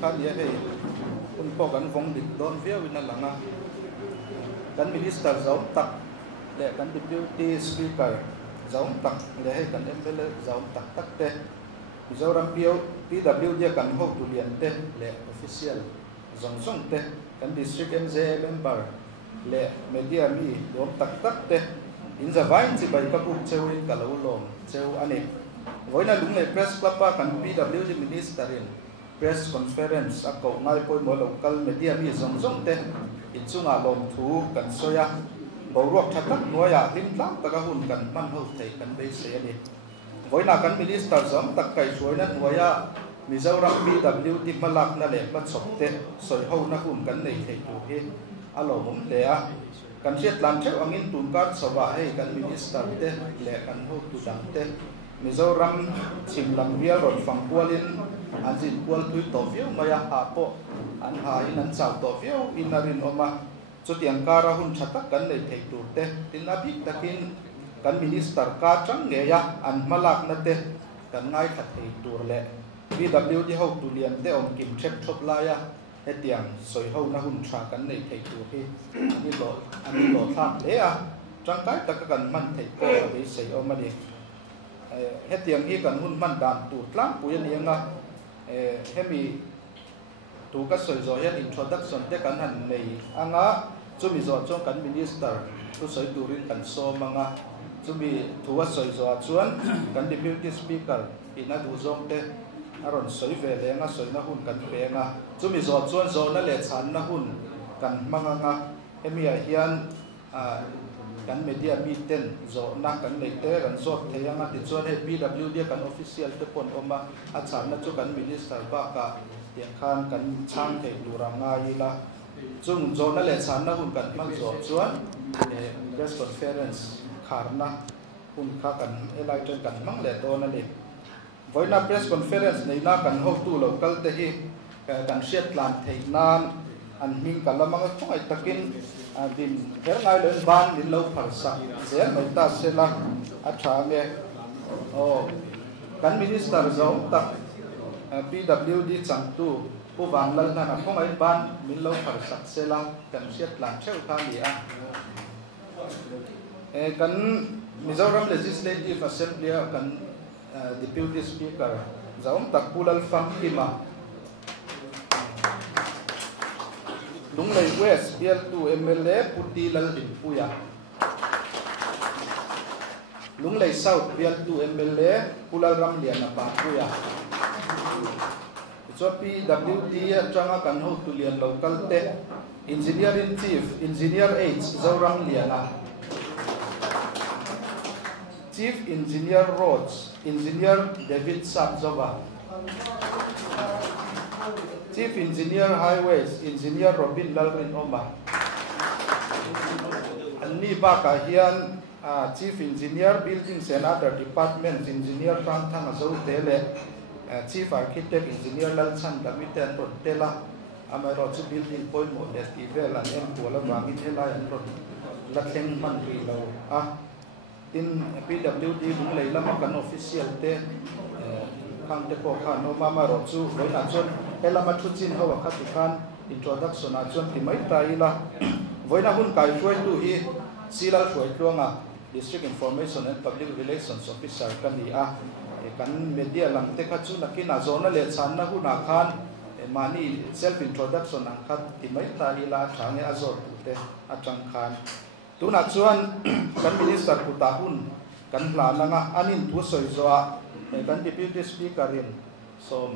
khan ya hei un po kan vong dik don via win langa kan minister zom tak le kan deputy speaker zom tak le hei kan MLA zom tak tak te Mizoram PWD kan ho tu lian te le official zong zong te kan district MJ member le media mi dom tak tak te in za vain chi bai ka pu chewin ka lo lom chew ani voina lung le press club pa kan PWD minister in press conference a ko ngai poi mo local media mi zong zong te in chunga lom thu kan soya bo ruak thatak noya lim tlang taka hun kan man ho thei kan be se ani voina kan minister zom tak kai suina noya Mizoram PWD malak na le ma chok te soi ho na hun kan nei thei tu hi alo mum le a kan siat lam cheu angin tun kar sawa hei kan minister te le kan ho tu dang te Mizoram chimlam bia rot fang kualin anjin kual tui to viu maya ha po an ha in an chau to viu inarin oma chutiang kara hun thatak kan nei thei tu te tin a bik takin kan minister ka chang nge ya an malak na te kan ngai khat thei tur le PWD ho tu lian te om kim thep thop la ya hetiang soi ho na hun tha kan nei thei tu hi ani lo thap le a chang kai tak kan man thei ko be sei o mani hetiang hi kan hun man dan tu tlang pu yan yanga hemi tu ka soi zo yan introduction te kan han nei anga chumi zo chong kan minister tu soi turin kan so manga chumi thuwa soi zo chuan kan deputy speaker ina du zong te aron soi ve le nga soi na hun kan pe nga chumi zo chuan zo na le chan na hun kan manga nga hemi a hian kan media miten zo na kan nei te kan zo theyanga ti chuan he PWD kan official te pon oma a chan na chu kan minister ba ka tiang khan kan chang thei duranga ila chung zo na le chan na hun kan man zo chuan press conference kharna hun kha kan election kan mang le to na ni voina press conference nei na kan ho tu local te hi kan siat lan thei nan an ming kalamang choi takin din her ngai len ban din lo phar sa se mai ta se la a tha me o kan minister zo tak PWD chang tu pu wang lal na na khong ai ban min lo phar sak se la kan siat lan cheu kha ni a kan Mizoram Legislative Assembly kan deputy speaker zaum tak pulal fam kima Lunglei West PL2 MLA Puti Lal Puya Lunglei South PL2 MLA Pulal Ramlian na Puya so PWD changa kan ho tulian local te engineer in chief engineer H Zoram Liana chief engineer roads engineer David Sabzova Chief Engineer Highways, Engineer Robin Lalrin Oma. Ani baka hian Chief Engineer Buildings and other departments, Engineer Frank Thang Azau Tele, Chief Architect Engineer Lalchan Damiten Rotela, Amaro chu building point mo let ivel and em pola wangin hela and rot latleng mantri lo in PWD bung lei lama kan official te khang te ko khan no mama ro chu voina chon elama thuchin hawa khat khan introduction a chon ti mai ta ila voina hun kai choi tu hi silal choi tuanga district information and public relations officer kan ni a kan media lang te kha chu nakina zona le chan na hu na khan mani self introduction ang khat ti mai ta ila thange azor te atang khan tu na chuan kan minister ku ta hun kan hla langa anin tu soi zo kan deputy speaker in som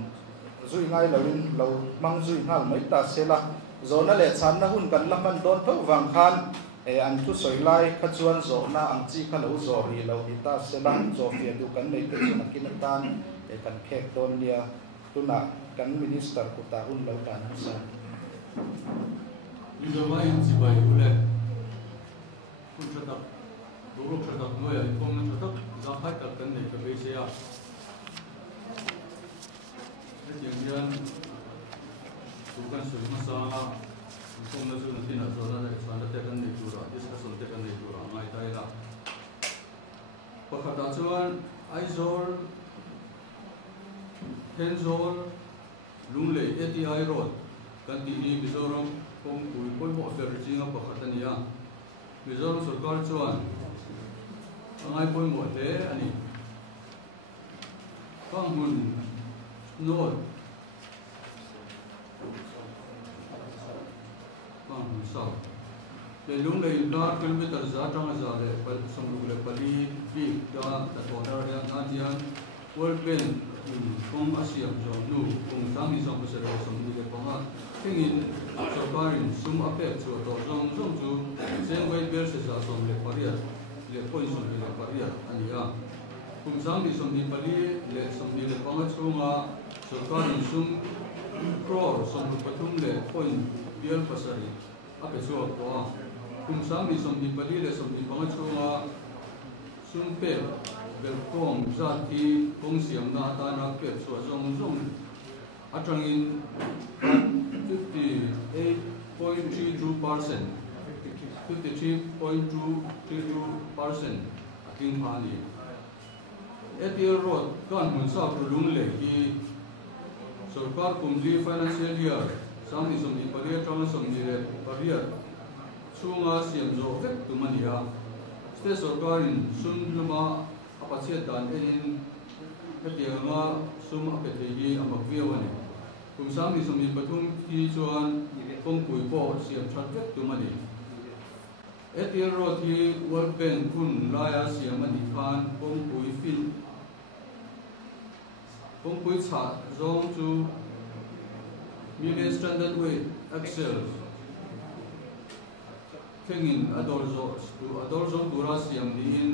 zui ngai lawin lo mang zui hal mai ta sela zona le chan na hun kan laman don tho wang khan an thu soi lai kha chuan zona ang chi kha lo zo ri lo hi ta sela zo fia du kan nei te na kin tan kan khek don nia tuna kan minister ku ta hun lo kan sa Izoma in chi bai ule kun chata doro chata noya kom na chata za khai tak kan nei ka be se ya Yang bukan semasa untuk masuk nanti nak soalan dari sana tekan di jurah, discussion tekan di jurah, mai taila. Pakatan Aizol, Tenzol, lung le ATI road kan ti ni Mizoram kong pui poi mo fer chinga pakhatania Mizoram sarkar chuan angai poi mo he ani kang mun no kang mun sao le lung le dar kilometer za tang za le pal samlu le pali bi da ta order ya nadian World Bank kong Asia jo nu kong tang ni som se le som ni le panga thingin sarkarin sum apek chu to jong jong chu zen wei ber se za som le paria le point som le paria ania kong tang ni som ni pali le som ni le panga chunga sarkarin sum crore som pathum le point bial pasari ape chu ko kung sami som ni pali le som ni panga chunga sumpe belkom zati kong siam na ta na pe chu zong zong atangin 58.32% 53.232% aking pani ATL road kan mun sa lung le hi sarkar kumli financial year sami som ni pali tang som ni le pariat chunga siam zo vek tu mania state sarkarin sum luma apachet dan enin hetianga sum apete hi amakwiawani kum sami sum ni pathum ki chuan kong pui po siam that vek tu mani ATL road hi World Bank kun laya siam ani khan kong pui fin kong pui cha zong chu million standard weight axle Kengin ador zo dura siam di in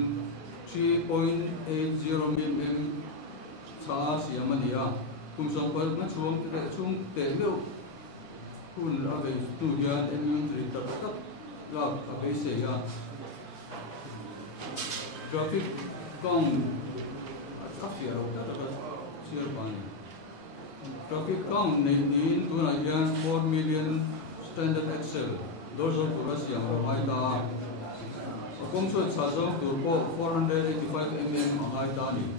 3.80 mm cha siam ania kum som pal na chung te leu kun ave tu yan mm 3 tak tak la ave se ya traffic kong afia da sir pani traffic kong nei din tu na yan 4 million standard axle those of us yang ramai ta kong so chazong tu po 485 mm ramai ta ni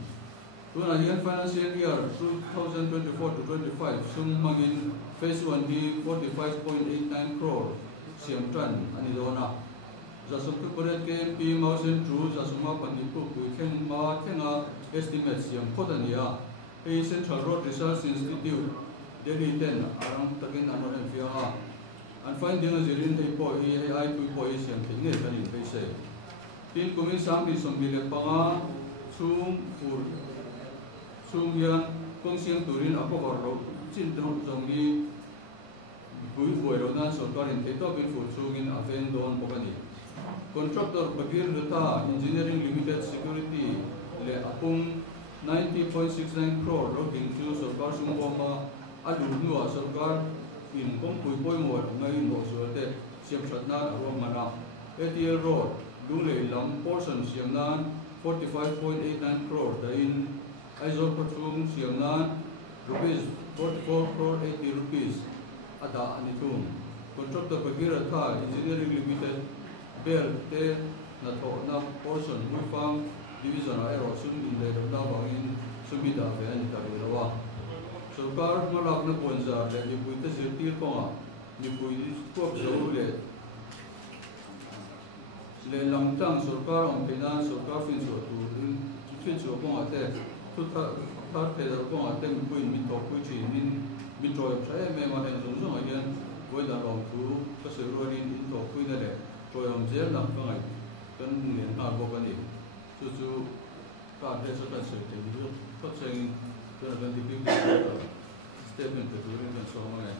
tu na yan financial year 2024 to 25 sum magin phase 1 di 45.89 crore siam tan ani dona za sum tu pore ke p motion true za suma pani pu ku khen ma thenga estimate siam khotania a Central Road Research Institute Delhi 10 arang takin anon fianga and finding as in a boy, I put boys and thing it and they say. Tin coming some is some million panga, soon for soon young, conscient to rin up over road, chin down zongi, good boy, Rodan, so current take up in for soon a fan don Pogani. Contractor Bagir Rata, Engineering Limited Security, Le Apung 90.69 crore, looking to so Barsum Bomba, Alumnua, so guard. In kong pui poi mo ngai mo so te siam thatna ro mana ATL road lule lam portion siam nan 45.89 crore da in aizor pathum siam nan rupees 44 crore 80 rupees ada anitum contractor Bagir tha engineering limited bel te na tho na portion hui fang division aero sum in le da bangin sumida ve ani ta rawa sarkar malak na ponza le ni pui ta sirtir ko ni pui ko zo le lam tang sarkar on pena sarkar fin so tu fin so ko ate tu ta pe da ko ate mi pui mi to pui chi min to sai me ma den zo zo again voi da rom tu ka se ro rin in to pui na le to yom je lam ka ngai kan ni na bo ka ni chu ka de so ta se te ni ko cheng Kena ganti beauty statement ke turun dan soalnya.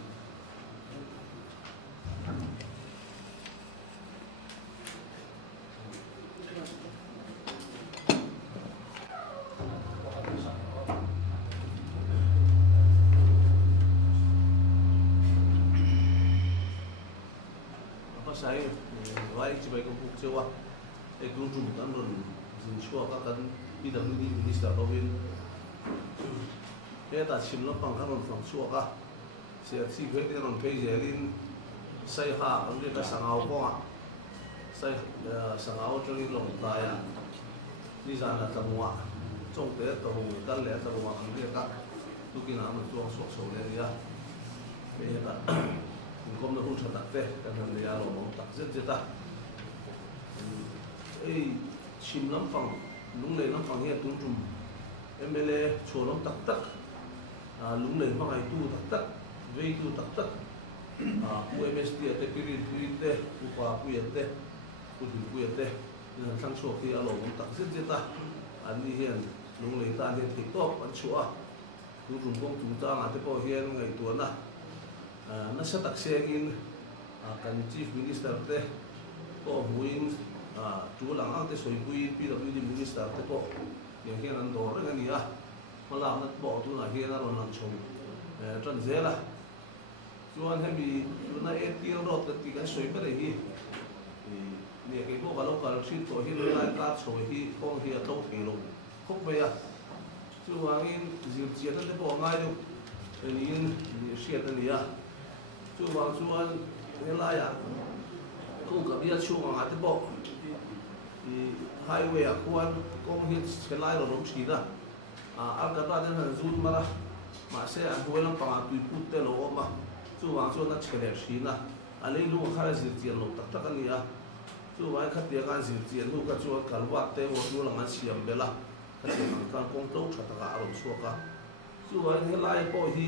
Apa saya, baik sebagai kumpul sewa, ekor dan ron, sesuatu akan tidak minister Robin. Kita simpan pangkalan from suaka, siap sibuk dengan pejalan saya kan kita sangau kok, saya sangau jadi long taya, di sana semua, cuma kita tahu kita lihat semua kita, tu kita amat tuang suak suak dia. bây giờ không nó hút thật tệ cái thằng này alo mong tắc rất rất ta ấy chim lắm phòng lúng lên lắm phòng nghe tung trùm em bên lề chỗ lắm tắc tắc lúng lên mà ngày tu tắc tắc vây tu tắc tắc UMST te pirin te upa kuyate udin kuyate nên sang số khi alo mong tắc rất rất ta anh đi hiện lúng lên ta hiện thì top anh chua tung trùm công chúng ta ngã tới bao hiện ngày tuần nó sẽ đặc xe in kan chief minister te ko muin chú lang ang te soi bui PWD minister te ko yang hian an dor nga ni mala na bo tu na hian ron lang chong tran zela chuan hemi na ATL rot ti kan soi pa hi ni ke bo galo kal sin to hi na ta choi hi ko hi a to thelo khop me a chuan in zir chian te bo ngai lu ni siat ni chuan lai không có biết chuông ngã tới bộ thì highway à quan công hiện cái lai rồi đóng chỉ đó ăn cái đó nên là run mà xe huế làm bằng tùy cút tê lỗ mà chuông nó chơi đẹp xí na lấy lúc khai dịch tiền lỗ tắc cái này chuông khát tiền ăn dịch tiền lúc cái chuông cả vắt tê một lúc là ăn xiêm bê la cái tiền ăn công tấu chặt cả rồi chuông cả chuông cái lai bộ thì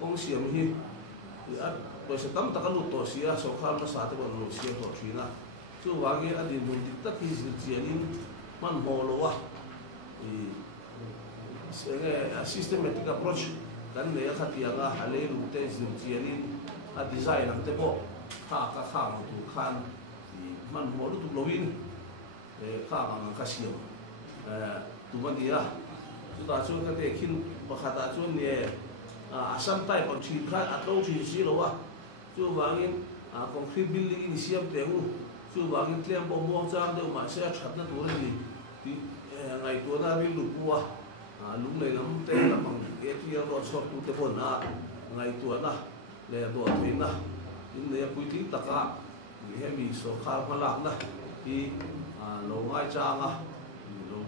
công xiêm thì rồi sẽ tắm tất cả lụt tổ xía số khám nó sát tới bọn lụt xía tổ xí na chú vàng cái anh đi muốn đi tất khi sự chiến in man hồ lô thì cái systematic approach cái này khác tiếng à lấy lụt tên sự chiến in design làm thế bộ khá các khang tụ khan thì man hồ lụt tụ lowin khá bằng khá xiêm tụ man đi chú ta chú cái này khi mà khát ta chú này Assam type of tree khác at lâu tree xí lô chú vàng concrete building in siam tegu chú vàng tlem bom bom chang deu ma se that na tur ni ti ngai tu na ri lu bua lung le lam te la mang ATL ro shop tu te bon ngai tu na le do thin na in le pui ti taka ni he mi so kha phalak na ti lo ngai chang lo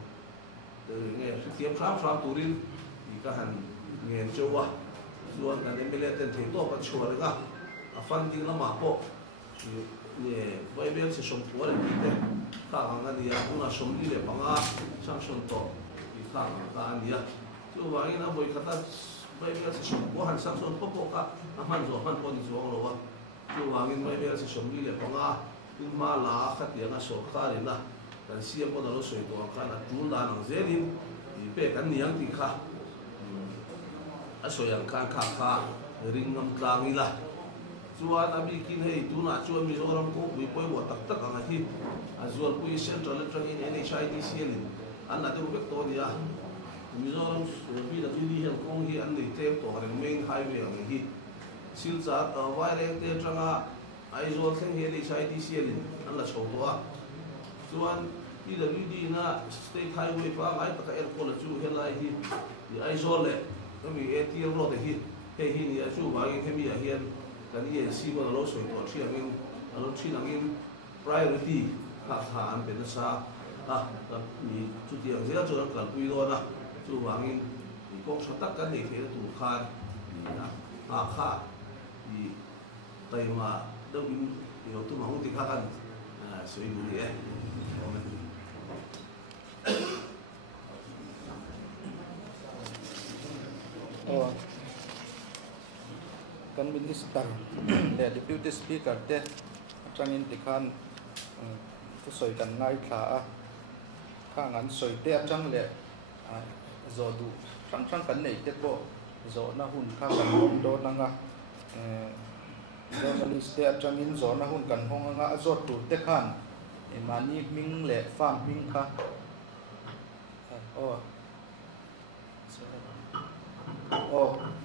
de nge tiam sam turin i ka han ngen chowa chuan kan MLA ten thei to pa chhuar ga funding lama po ni Bible se som por ni te ka nga ni a una som ni le panga sanction to i ka ni a chu wangin a boi khata Bible se som po han sanction po ka man zo man po ni zo lo wa chu wangin Bible se som ni le panga in ma la khat ya na so ka ri na kan siam po na lo soi to ka na tu da nang zelin i pe kan niang ti kha a so yang kha ring ngam tlang ila chuan abi kin hei tuna chuan Mizoram ko pui poi bo tak tak anga hi azol pui central electric in NHIDC lin an na deu vek to nia Mizoram bi da tui hian kong hi an nei tem to ren main highway ang hi silcha vai reng te tanga aizol theng hi NHIDC lin an la chho to chuan PWD na state highway pa ngai taka el ko la chu helai hi aizol le mi ATL road hi hei hi ni a chu wangin hemi a hian kan ye si mo lo soi to thi angin alo thi angin priority kha an ben sa kan ni chu ti ang zela chu kan pui lo na chu wangin ni kong sa tak kan nei the tu khan ni na kha ni tai ma do in yo tu ma hu ti kha kan soi ni kan minister le deputy speaker te changin tikhan tu soi kan ngai thla kha ngan soi te chang le zo du chang kan nei te po zo na hun kha kan hong do na nga journalist te changin zo na hun kan hong nga zo tu te khan mani ming le farm ming kha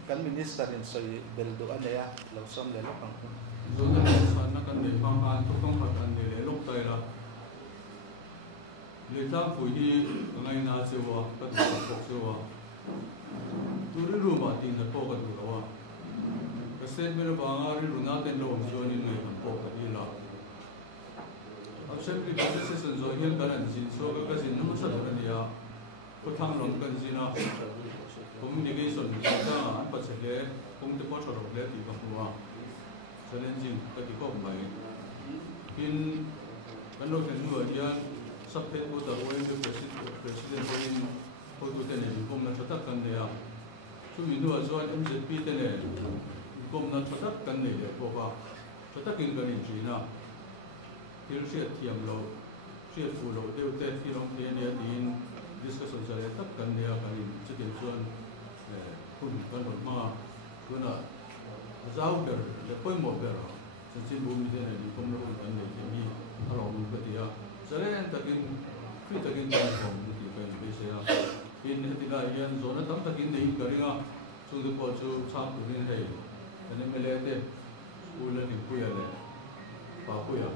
kan minister in soi beldo anaya lo som le lo kang zo na san na kan nei pang an to kong phat an le lok tai la le ta pui hi ngai na chewa ka ta pok chewa tu ri ru ma tin da po ka tu wa ka se me ba nga ri ru na ten lo jo ni nei kan po ka ni la a chen ri ka se sen zo hian kan an jin so ka jin nu sa ka ni ya ก็ทางลงกันสินะcommunication ก็ปัจจัยเล็กคงจะพอชดเล็กที่กับหัวฉะนั้นจริงก็ที่ก็ไม่กินกันเราเห็นว่าอย่างสับเพชรก็แต่ว่าเป็น president เป็นคนตัวเต็มผมนั้นชดกันเนี่ยช่วยดูว่าส่วน MZP เต็มผมนั้นชดกันเนี่ยเพราะว่าชดกินกันจริงๆนะที่เราเชื่อเทียมเราเชื่อฟูเราเดี๋ยวแต่ที่เราเนี่ยดีน discussion จะเริ่มกันเนี่ยกันจะเป็นส่วนคุณกันหมดมาคือน่ะเจ้าเบอร์เด็กคนหมดเบอร์ฉันบุญมีเนี่ยดีผมรู้กันเนี่ยที่มีอารมณ์ก็ดีอ่ะจะเล่นตะกินคือตะกินกันผมที่เป็นไม่ใช่อ่ะเป็นที่ละยันโซนนั้นตะกินเนี่ยกันอ่ะช่วงที่พอช่วงชาติตัวนี้ได้แต่เนี่ยไม่เล่นเด็กกูเล่นถึงคุยอะไรป่าคุยอ่ะ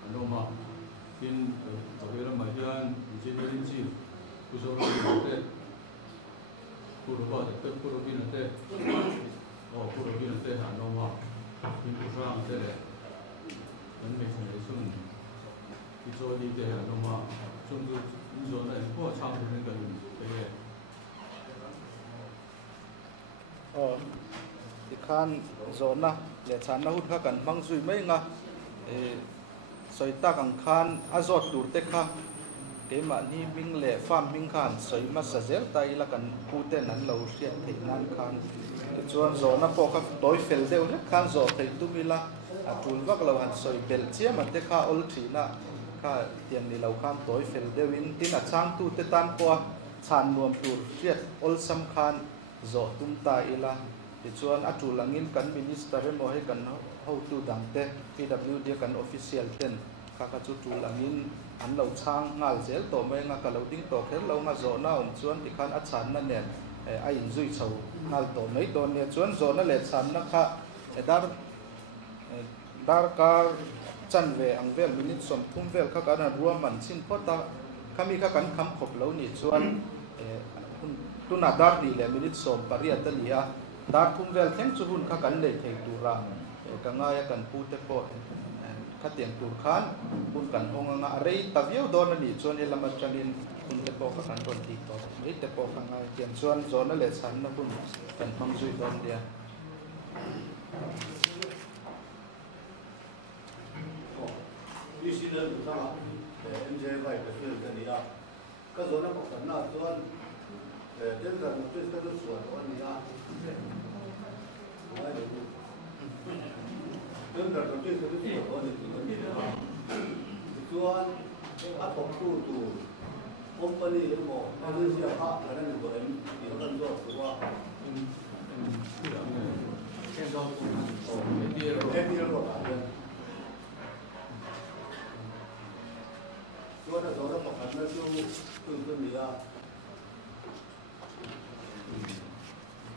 อันนั้นมาเป็นตะเกียบมายันจีนจีนจีนกูจะรู้เด็กกูรู้ว่าเด็กกูรู้บินเด็กกูรู้บินเด็กอันนั้นมาเป็นผู้สร้างเด็กมันไม่ใช่ส่วนที่做的这样的话，甚至你说那过长的那个对不对？ที่ข้านโซนนะเดี๋ยวฉันนะหุ่นข้ากันบังซุยไม่งะสอยตากังคานอาจอดดูเต็กค่ะเกมานี่มิงเล่ฟาร์มมิงคานสอยมาเสียใจละกันพูดแต่นั้นเราเสียที่นั่นคานจวนโซนนะพอครับโดยเฟลเดียวเนี่ยคานโซนที่ตุมิละจูนว่าเราหันสอยเบลเชียมันเต็กข้าอลทีนะข้าเตียงนี่เราคานโดยเฟลเดียววินที่นัดช่างตู้เตตันปัวชานรวมตูเสียอลสำคัญโซตุ้มตาอีละจวนอัจฉริยะกันมินิสเตอร์โมให้กันเขาตูดังเต PWD กันออฟฟิเชียลเต็นข้าก็จุดลังอินอันเราช่างงานเซลตัวไม่งานกับเราดิ้งตัวเห็นเรางานโซน่าชวนที่ขันอัจฉริยะเนี่ยไอ้จุยเฉางานตัวไม่ตัวเนี่ยชวนโซน่าเล็ดชันนะคะดาร์การจันเวอังเวลมินิสมทุ่มเวลข้ากันรวมมันชิ้นพอตาข้ามีข้ากันคำขบเรานี่ชวนตุนาดาร์นี่แหละมินิสมปริยัตลียดาร์ทุ่มเวลแข่งจุนข้ากันเลยเทตูรังกังง่ายกันพูดเตปข้าเตียงตูร์ขันพูดกันองงาอะไรตะเวียวโดนนี่ชวนเอลมาจันินพูดเตปข้ากันคนที่ต่อไม่เตปข้างง่ายเตียงชวนโซนนั่นแหละฉันนะพูดกันฟังจุยโดนเดียนี่สิเดินอยู่ข้างหลังMJ ไปกับเพื่อนกันนี่อ่ะก็โซนนั้นบอกกันนะส่วนเดินกันช่วยกันส่วนวันนี้อ่ะเดินกันช่วยกันส่วนวันนี้ส่วนอัตโนตูคอมพานีเอ็มโออันนี้เสียค่าอันนั้นตัวเอ็มเดี๋ยวกันตัวตัวแค่ตัวเดียวหรอกตัวนั้นตัวนั้นบอกกันนะช่วงตัวนี้อ่ะ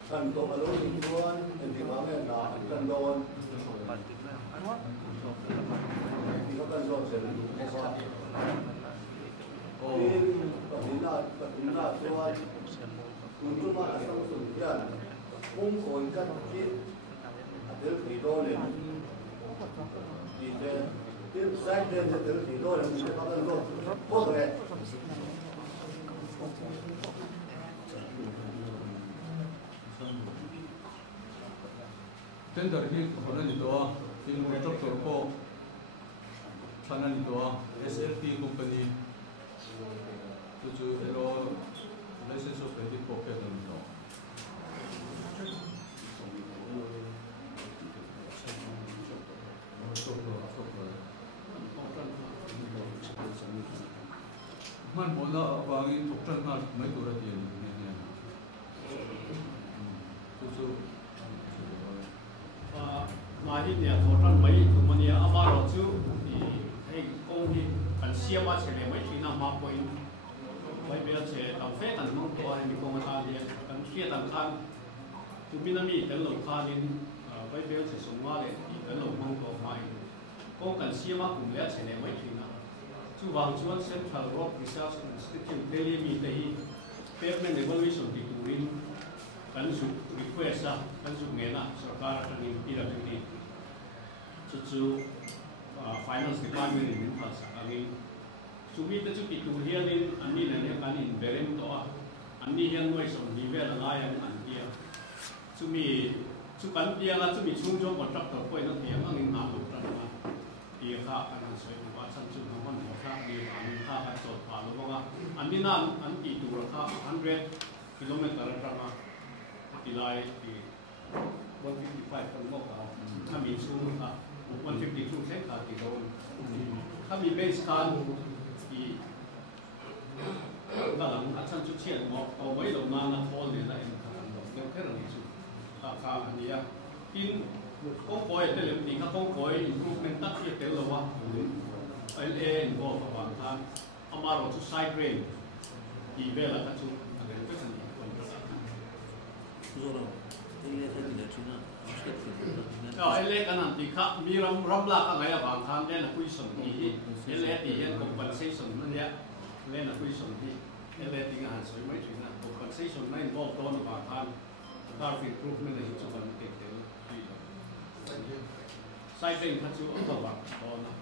กันตัวมาลุ้นตัวนั้นที่มาแม่ด่ากันโดนที่เขากันโดนเสร็จแล้วก็ที่ปฏิญาตัวคุณรู้ว่าต้องสุดยอดมุ่งโอนกันที่เดือดที่โดนเลยที่เจ้าที่ใส่เดือดที่โดนเลยที่เขากันโดนพวกเลยเช่นเดียวกันคนนั้นตัวที่มุ่งจบตัวก็ท่านนั้นตัว SLT company จู่ๆเรา license of credit pocket นั่นตัวมันหมดแล้วบางทีทุกท่านมาไม่ตัวละเดียวเนี่ยจู่มาที่เนี่ยทุกท่านไม่ทุกมันเนี่ยอามาเราจู่ให้กองที่กันเสียว่าเฉลี่ยไม่ถึงน้ำมาป่วยไม่เบี้ยเฉลี่ยต่างเฟสต่างน้องตัวให้มีกองมาเนี่ยกันเสียต่างกันจุดมีน้ำมีกันหลงคาดินไม่เบี้ยเฉลี่ยสมว่าเลยกันหลงห้องตัวไฟกองกันเสียมากกลุ่มเลี้ยเฉลี่ยไม่ถึงนะจู่วางส่วน Central Rock Research Institute เรียมีแต่ที่ pavement evaluation ที่ตัวนี้กันสุด request กันสุดเงินนะสกัดกันนี่ที่เราที่จู่finance department นี่มันภาษาอันนี้สุดที่จะจุดที่ตัวเฮียนี่อันนี้เนี่ยกันอินเบรมตัว anh đi hiện nuôi sống đi về là ngay anh đi chú mi chú bắn đi là chú mi chung trong một trắc đầu quay nó thì nó nghìn năm một trắc mà đi khác anh soi qua chân chú nó vẫn một khác đi anh khác anh sốt phá luôn mà anh đi nam anh đi tour khác 100 km trắc mà đi lại đi 155 phần một àถ้ามีซูมค่ะ150ซูมเซ็ตค่ะที่โดนถ้ามีเบสการที่กำลังอัดชั้นชุดเชียร์บอกเอาไว้ลงมาแล้วพอเลยได้นะครับเดี๋ยวแค่เราดีสุดค่ะอันนี้กินก้องปอยได้เลยดีครับก้องปอย improvement ตั้งที่เต็มเลยว่าLA ก็ประมาณท่านเอามาเราทุกไซด์เกรนกี่เวลาครับชุดอะไรก็จะมีคนประสานLA กันนั่นที่ครับมีรับลักอะไรบางท่านเนี่ยนะคุยสมที่ LA ที่เห็น compensation นั่นเนี่ยเล่นนะคุยสมที่LA ที่งานสวยไม่ถึงนะ compensation ไม่บอกตอนบางท่านการฝึก improvement ในจุดนั้นเก่งๆที่ไซด์เก่งทัชชูอัตวัตตอนนั้น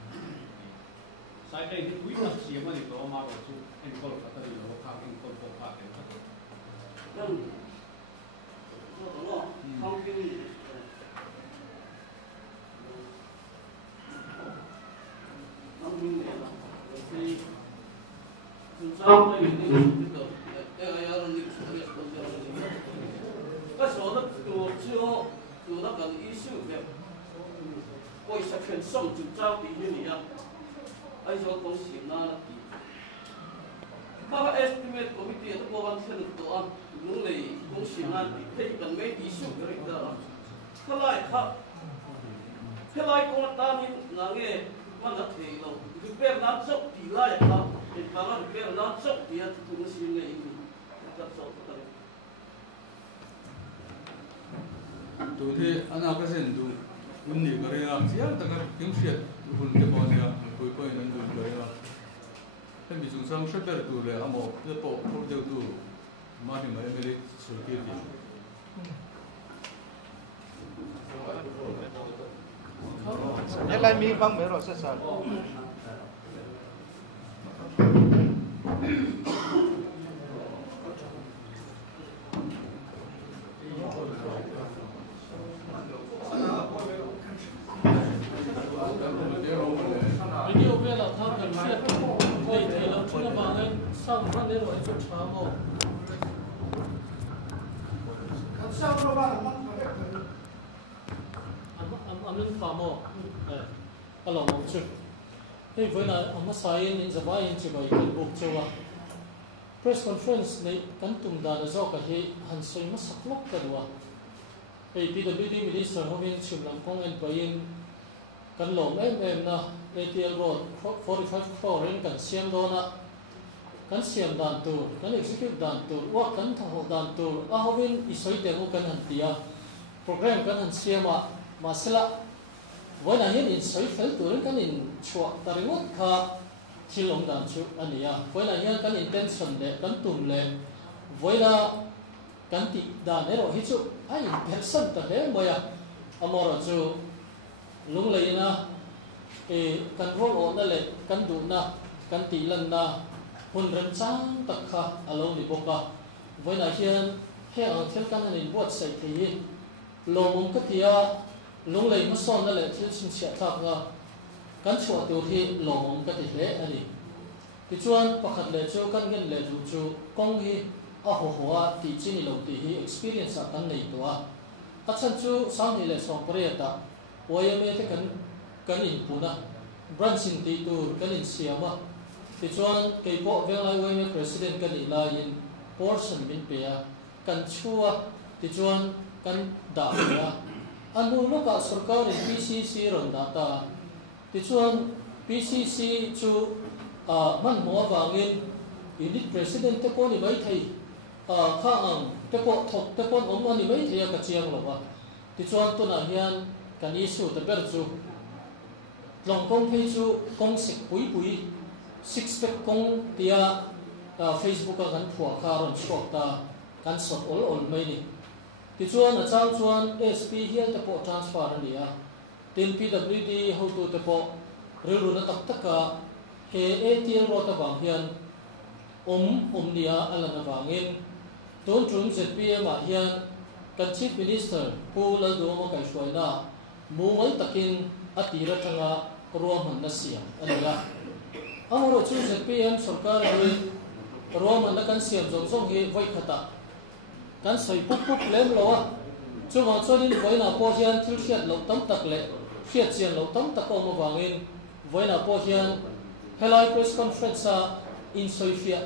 ไซด์เก่งที่คุยกับเสียมันอีกตัวมาบอกชูเอ็นโคลพัตตาลีโลภาเอ็นโคลโฟภาเอ็นพัตตาลีนั่นก็เขาคิดน้องมีเนี่ยนะที่คุณทราบไหมที่ตัวยังยังนี่สุดยอดสุดยอดก็ส่วนนั้นตัวเชื่อตัวนั้นกันอิสุแบบก็จะเป็นส่งจุดเจ้าปีนี้อ่ะไอ้ส่วนของสิ่งนั้นถ้าว่า estimate committee ตัววันเช่นตัวลุงเลยของสิ่งนั้นที่กันไม่อิสุก็ได้ถ้าไล่ครับถ้าไล่คนตามินนั่งเองมันจะถี่เราดูเปลี่ยนน้ำซุปที่ไล่ครับเห็นฟังว่าเปลี่ยนน้ำซุปที่ตัวสิ่งนี้จะสอบกันตัวที่อันนั้นก็เช่นดูวันนี้ก็เรียกเสียแต่ก็ยังเสียคนที่บ้านเนี่ยคุยนั่นดูเลยว่าถ้ามีจุดสำคัญแบบตัวเลยอ่ะหมอจะปกพูดเดียวตัวมาถึงไม่ได้สุดที่ดีนี่อะไรมีบ้างไหมเราเสียสารวิดีโอเวลาทำกันเสียในเทเลชุนบางให้สร้างพันธุ์ในจุดช้าโมสร้างระบายมันอันนั้นฟาร์มก็ลองมองชุดให้เวลาอันนั้นสายนี่จะว่ายังจะไปกันบุกเจ้า press conference ในกันตุ่มดานเจ้าก็ให้หันสวยมาสักลบกันว่าไอ้ PWD minister เขาเป็นชุมลำพงเอ็นไปยังกันหลงนะ ATL road 45 crore เรื่องกันเสียมโดนะกันเสียมด่านตัวกัน execute ด่านตัวว่ากันทหารด่านตัวเขาเป็นอิสราเอลกันหันตีอะโปรแกรมกันหันเสียมาสละวันนั้นอินสราเอลตัวเรื่องกันอินชัวตาริงดค่ะที่ลงด่านชุอันนี้อะวันนั้นกัน intention เลยกันตุ่มเลยวันนั้นกันติด่านเนี่ยเราฮิจุไอ้ intention แต่เลยบ่อยอะมอร์จูลุงเลยนะกันโรลนั่นแหละกันดูนะกันตีลันนะคนรันจ้างตักค่ะอารมณ์ดีบกะไว้ไหนเชียนให้เอาเที่ยวกันในบวชใส่ทีลงมุมก็เทียลุงเลยมาซ่อนนั่นแหละที่ชินเสียทักนะกันชัวตัวที่ลงมุมก็ติเละอันนี้ที่ชวนประคัดเลยจูกันเงินเลยจูกงฮีหัวตีจีนี่เราตีฮี experience กันในตัวอาจารย์จูสร้างนี่เลยสองประเดี๋ยวว่ายังไม่ได้กันอินปูนะบรันซินตีตูกันอินเสียมาที่ชวนเกี่ยวกับเวลาวันนี้ president กันอินลายิน portion บินเปียกันชัวที่ชวนกันด่าเปียอันนู้นลูกกับสุรการิน PCC รอนดาตาที่ชวน PCC จูมันมัววางินอินดิ president เตปอนี่ไม่ไทยข้าอังเตปอทกเตปอนอมนี่ไม่ไทยกับเชียงหรอกว่าที่ชวนตัวนั้นยันกันอิสุแต่เบอร์จูลองคงให้จูคงสิปุยsix pack คงเดียFacebook กันผัวคาร์นชอบตากันสดอลไม่นี่ที่ชวนอาจารย์ชวน SP เฮียแต่พอ transfer นี่อ่ะทีม PWD เขาตัวแต่พอเรื่องนั้นตักกะเฮATL รถบางเฮียนนี่อ่ะอะไรนะบางเงิน tun trum ZPM a hian kan chief minister pu la do mo kai shwaina mu mai takin atira tanga ruam han na sia ania amaro chu ZPM sarkar hi ruam han na kan siam zong zong hi voi khata kan soi pup pup lem lo chu ma chonin voina po hian thil khiat lo tam tak le khiat chian lo tam tak mo wangin voina po hian helai press conference a in soifia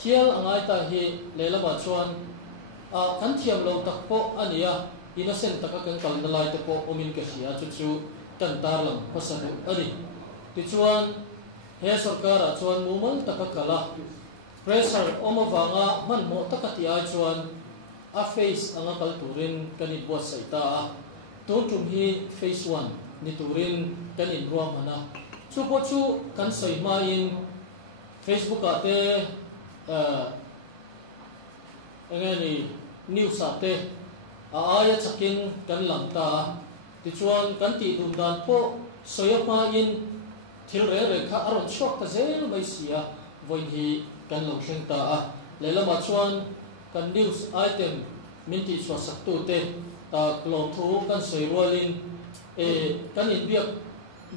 hial angai ta hi lelama chuan a kan thiam lo tak po ania innocent taka kan kal na lai te po omin ka hia chu chu kan tar lam pasadu ani ti chuan he sarkar a chuan mumal taka kala pressure omawanga man mo takati a chuan a face anga kal turin kanit buat saita ton tum hi phase 1 ni turin kanin ruam hana chu po chu kan soi ma in Facebook ate engani news ate aya chakin kan langta ti chuan kan ti dum dan po soya ma in thil re re kha aron shok ta zel mai sia voin hi kan lo thleng ta a lela ma chuan kan news item minti chwa sak tu te ta klom thu kan soi rolin kan in biak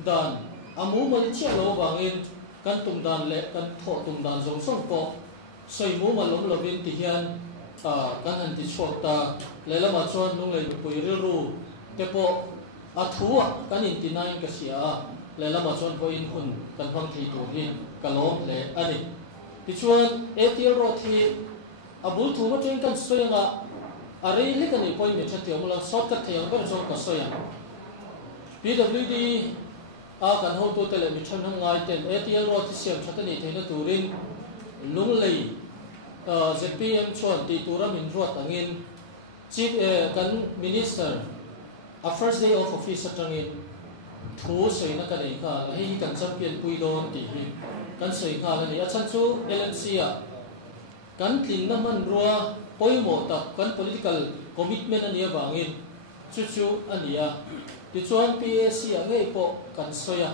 dan amu ma chi lo wangin kan tum dan le kan tho tum dan zong song po soi mu ma lom lovin ti hian kan han ti chok ta lela ma chuan nung le pui ri ru te po a thua kan in ti nai ka sia lela ma chuan po in hun kan hang thi tu hi kalom le ani ti chuan ATL ro thi abul thu ma train kan soyanga are le kan point me chatte amula shortcut theyang ber chong ka soya PWD a kan ho to tele mi than hang ngai ten ATL ro thi siam thatani theina turin lung lei ZPM chuan ti tura min ruat angin chief kan minister a first day of office atangin thu soina kan ei kha hei kan champion pui don ti hi kan soi kha la ni a chan chu LNC a kan tin na man ruwa poimo ta kan political commitment ani awangin chu chu ania ti chuan PAC a ngei po kan soya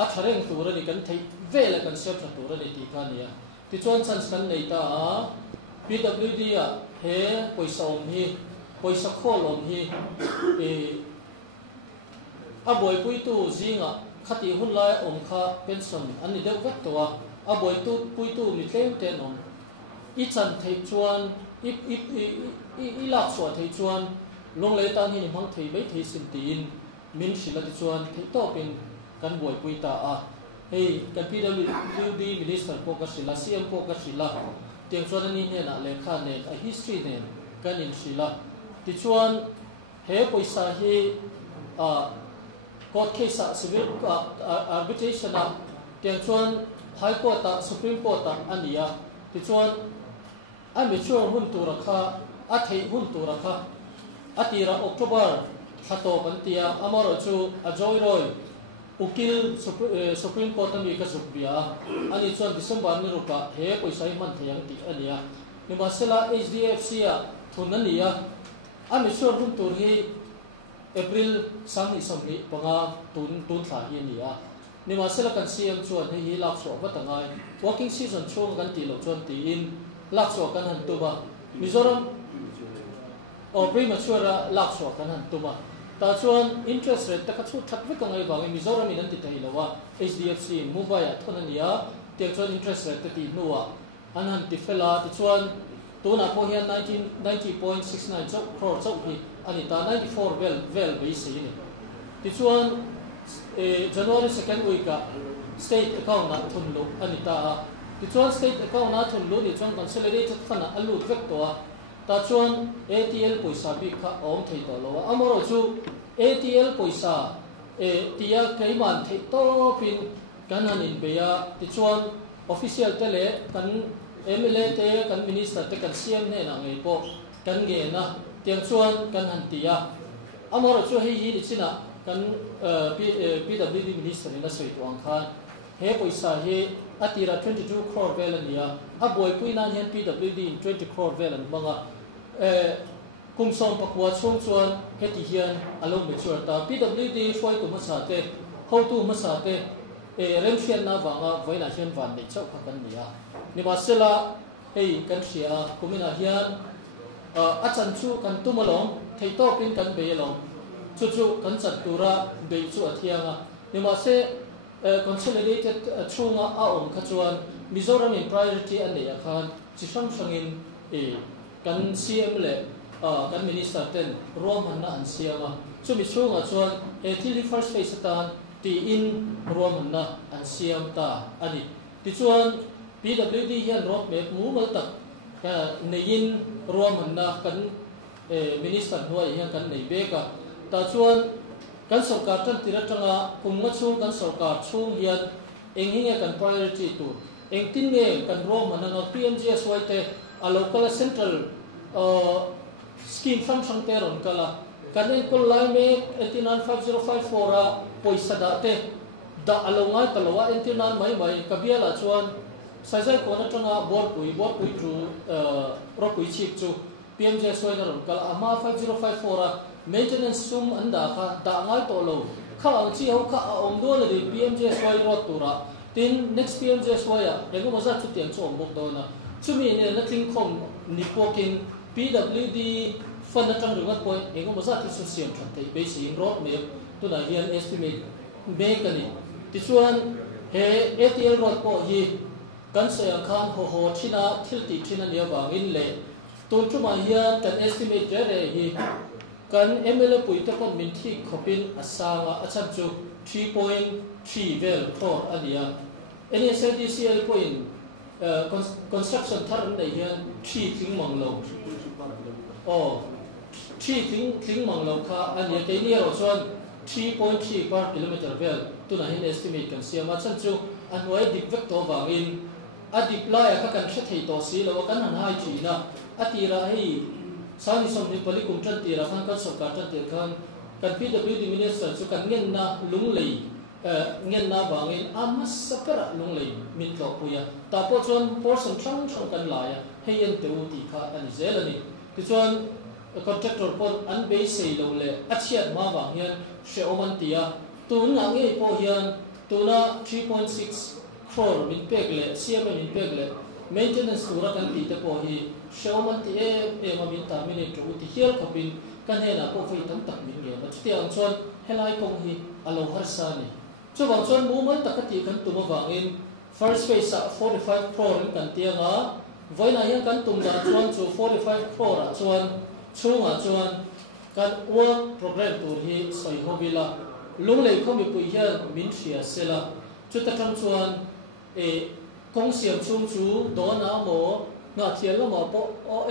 a thareng tur ani kan thei vela kan sep tha tur ani ti kha nia ti chuan chance kan nei ta a PWD a he poisa om hi poisa khol om hi a boy pui tu zinga khati hun lai om kha pension ani deuh vek to a boy tu pui tu mi tlem ten om i chan thei chuan i lak so thei chuan long le tan hi ni mang thei bai thei sin tin min sila ti chuan thei to pin kan boy pui ta a hey kan PWD minister po ka sila CM po ka sila tiang chuan ani ne na le kha ne a history ne kan in sila ti chuan he poisa hi court case civil arbitration tiang chuan high court supreme court ania ti chuan a mature hun tu rakha a thei hun tu rakha atira October khato kan tia amaro chu a joy roy ukil supreme court mi ka subia ani chuan December ni rupa he poisa man theyang ti ania ni masela HDFC a thunania a mature hun tur hi April sang ni somri panga tun tha hi nia ni masela kan CM chuan hi lak so watangai working season chung kan ti lo chuan ti in lak so kan han tuba Mizoram premature lak so kan han tuba ta chuan interest rate ta ka chu that vek angai wangi Mizoram in an ti thei lawa HDFC Mumbai a thonania tiang chuan interest rate ta ti nuwa an han ti fela ti chuan tuna po hian 90.69 crore chau hi ani ta 94 vel be se ni ti chuan January 2nd week a state account na thun lo ani ta ti chuan state account na thun lo ni chuan consolidated fana alut vek to ta chuan ATL poisa bi kha om thei to lo amaro chu ATL poisa tia kaiman thei to pin kan an in beya ti chuan official tele kan MLA te kan minister te kan CM ne na ngei po kan ge na tiang chuan kan han tia amaro chu hei hi ni china kan PWD minister na soi to ang khan he poisa he atira 22 crore velania a boy puina hian PWD in 20 crore velan manga kumsom pakwa chung chuan heti hian along mature ta PWD foi tu masa te how tu masa te remfian na wanga voina hian van nei chau kha kan nia ni masela hei kan sia kumina hian achan chu kan tumalong thei to pin kan be long chu kan chat tura be chu athianga nima se consolidated chunga a om kha chuan Mizoram in priority an nei khan chi sang sangin kan CM le kan minister ten rom hanna an siama chumi chunga chuan thili first phase tan ti in rom hanna an siam ta ani ti chuan PWD hian road map mu mal tak ka nein rom hanna kan minister huai hian kan nei beka ta chuan kan sarkar tan tira tanga kumnga chung kan sarkar chung hian enghinge kan priority tu engtin nge kan rom hanna PMGSY te a local central scheme sang te ron kala kan en kol lai me 89554 a poisa da te da alongai talawa entinan mai kabiala chuan sai ko na tanga bor pui tu ro pui chip chu PMGSY na ron kala ama 5054 a maintenance sum anda kha da ngai to lo kha ang chi ho kha ong do le PMGSY ro tura tin next PMGSY a ego maza chu tiang chu om bok do na chumi ne na tling khom ni pokin PWD fund atang rungat point ego maza ti social thate basic road map tu na hian estimate mekani ti chuan he ATL road po hi kan se khan ho thina thilti thina ne wangin le ton chuma hian kan estimate re hi kan MLA pui te kon min thi khopin asanga acham chu 3.3 vel crore adia NSDCL point construction thar nei hian 3 thing manglo 3 thing manglo kha ania te ni ro chuan 3.3 per kilometer vel tu na hin estimate kan siama chan chu anwai dik vek to wangin a deploy kha kan thei to si lo kan han hai chi na atira hei sani som ni pali kum chan tira khan kan sarkar chan tir khan kan PWD minister chu kan ngen na lunglei ngen na bangin amas sapara lunglei min lo puya ta po chon portion chang kan la ya heyen te u ti kha ani zelani ti chon contractor pon an be sei lo le achiat ma wang hian she oman tia tu na nge po hian tu na 3.6 crore min pek le CM min pek le maintenance tura kan ti te po hi she oman ti ma min ta min tu ti hial khapin kan he na po fei tam tak min ge ma ti ang chon helai kong hi alo har sa ni chu wang chon mu mal takati kan tu ma wangin first phase 45 crore kan tianga voina hian kan tum da chuan chu 45 crore a chuan chunga chuan kan work program tur hi soi hobila lunglei khomi pui hian min thria sela chu ta tham chuan kong siam chung chu dona mo nga thial ma po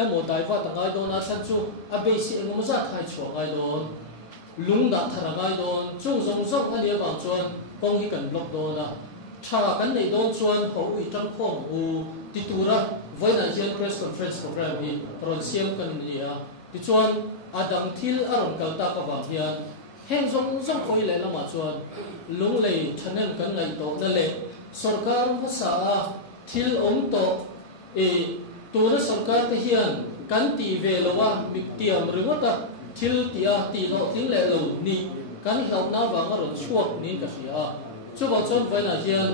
emo daiwa ta ngai dona chan chu a basi engom za thai chwa ngai don lung da thara ngai don chung zong ani wang chuan kong hi kan block dona tha kan nei don chuan ho ui tang khom u titura voina hian press conference program hi ron siam kan nia ti chuan adang thil aron kalta ka wang hian heng zong khoi le lama chuan lung lei thanen kan ngai to na le sarkar phasa thil om to tura sarkar te hian kan ti ve lowa miktiam ringota thil tia ti lo ting le lo ni kan hau na wang ron chuak ni ka sia chu ba chon voina hian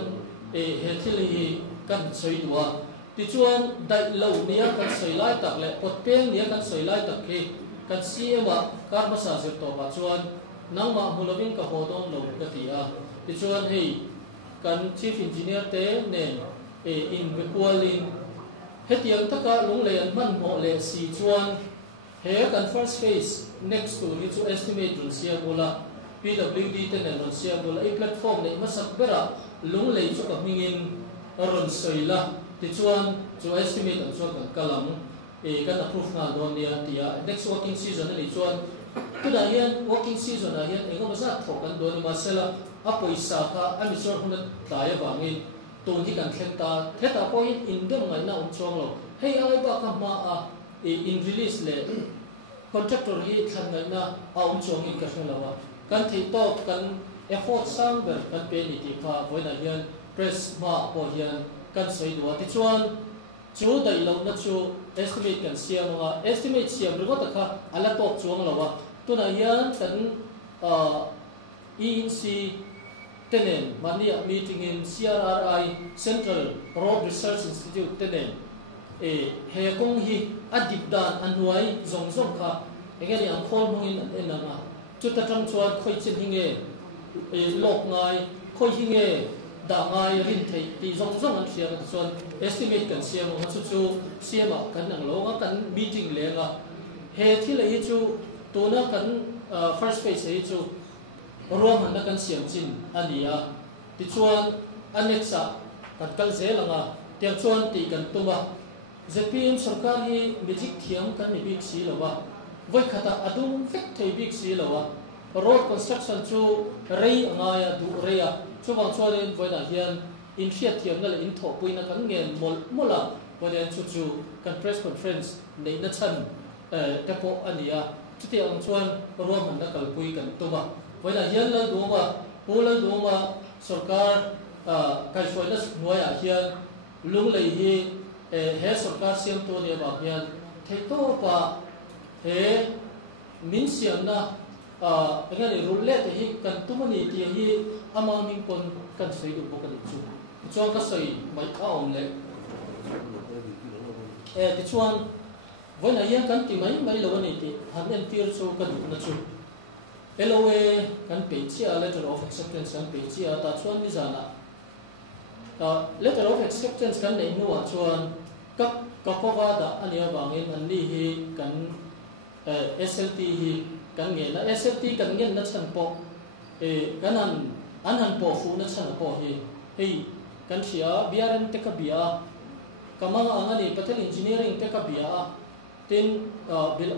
he thil hi kan soi tua ti chuan dai lo nia kan soi lai tak le pot peng nia kan soi lai tak ke kan siama karma sa se to ba chuan nangma hulovin ka hodon lo ka tia ti chuan hei kan chief engineer te ne in bekwalin hetiang taka lung le an man mo le si chuan he kan first phase next to ni chu estimate run sia bola PWD te ne run sia bola e platform ne masak bera lung le chu ka mingin run soila ti chuan chu estimate an chu kan kalam kan approve na don dia tia next working season ni chuan tuda hian working season a hian engom za thokan don ma sela a poisa kha ami chor hun tlaya wangin ton hi kan thlenta theta point in dem ngai na chong lo hei ai ba ka ma a in release le contractor hi than ngai na a chong in ka helawa kan thei to kan effort sang ber kan pe ni ti kha voina hian press ma po hian kan sei do ti chuan chu dai lo na chu estimate kan siam nga estimate siam ro ta kha ala tok chuang lawa tuna hian kan ENC tenen mania meeting in CRRI Central Road Research Institute tenen he kong hi adip dan anuai zong zong kha engani ang khol mongin an enanga chuta tang chuan khoi chin hinge lok ngai khoi hinge da ngai rin thei ti zong zong an thia ka chuan estimate kan siam ma chu chu siama kan nang lo nga kan meeting le nga he thil hi chu tuna kan first phase hi chu ruam han kan siam chin ania ti chuan anexa kan kal zelanga tiang chuan ti kan tuma ZPM sarkar hi magic thiam kan ni big si lawa voi khata adum fek thei big si lawa road construction chu rei angaya du reya chu wang chuan voi da hian in fiat thiam na le in tho puina kan ngen mola voi chu chu kan press conference nei na chan tepo ania chuti ang chuan ruam han na kal pui kan tuma voi da hian lan duma pula duma sarkar kai foina noya hian lung lei hi he sarkar siam to ne ba hian thei to pa he min siam na engani rulle te hi kan tumani ti hi ama min kon kan sei du bokan chu chuan ka sei mai ka om le ti chuan voi na hian kan ti mai lo ni ti han en tir chu kan na chu LOA kan pe chia letter of acceptance kan pe chia ta chuan ni zana letter of acceptance kan nei nuwa chuan ka pova da ania wangin an ni hi kan SLT hi kan nge na SLT kan ngen na chan po kan an han po fu na chan po hi kan thia BRN te ka bia kamanga angani patel engineering te ka bia tin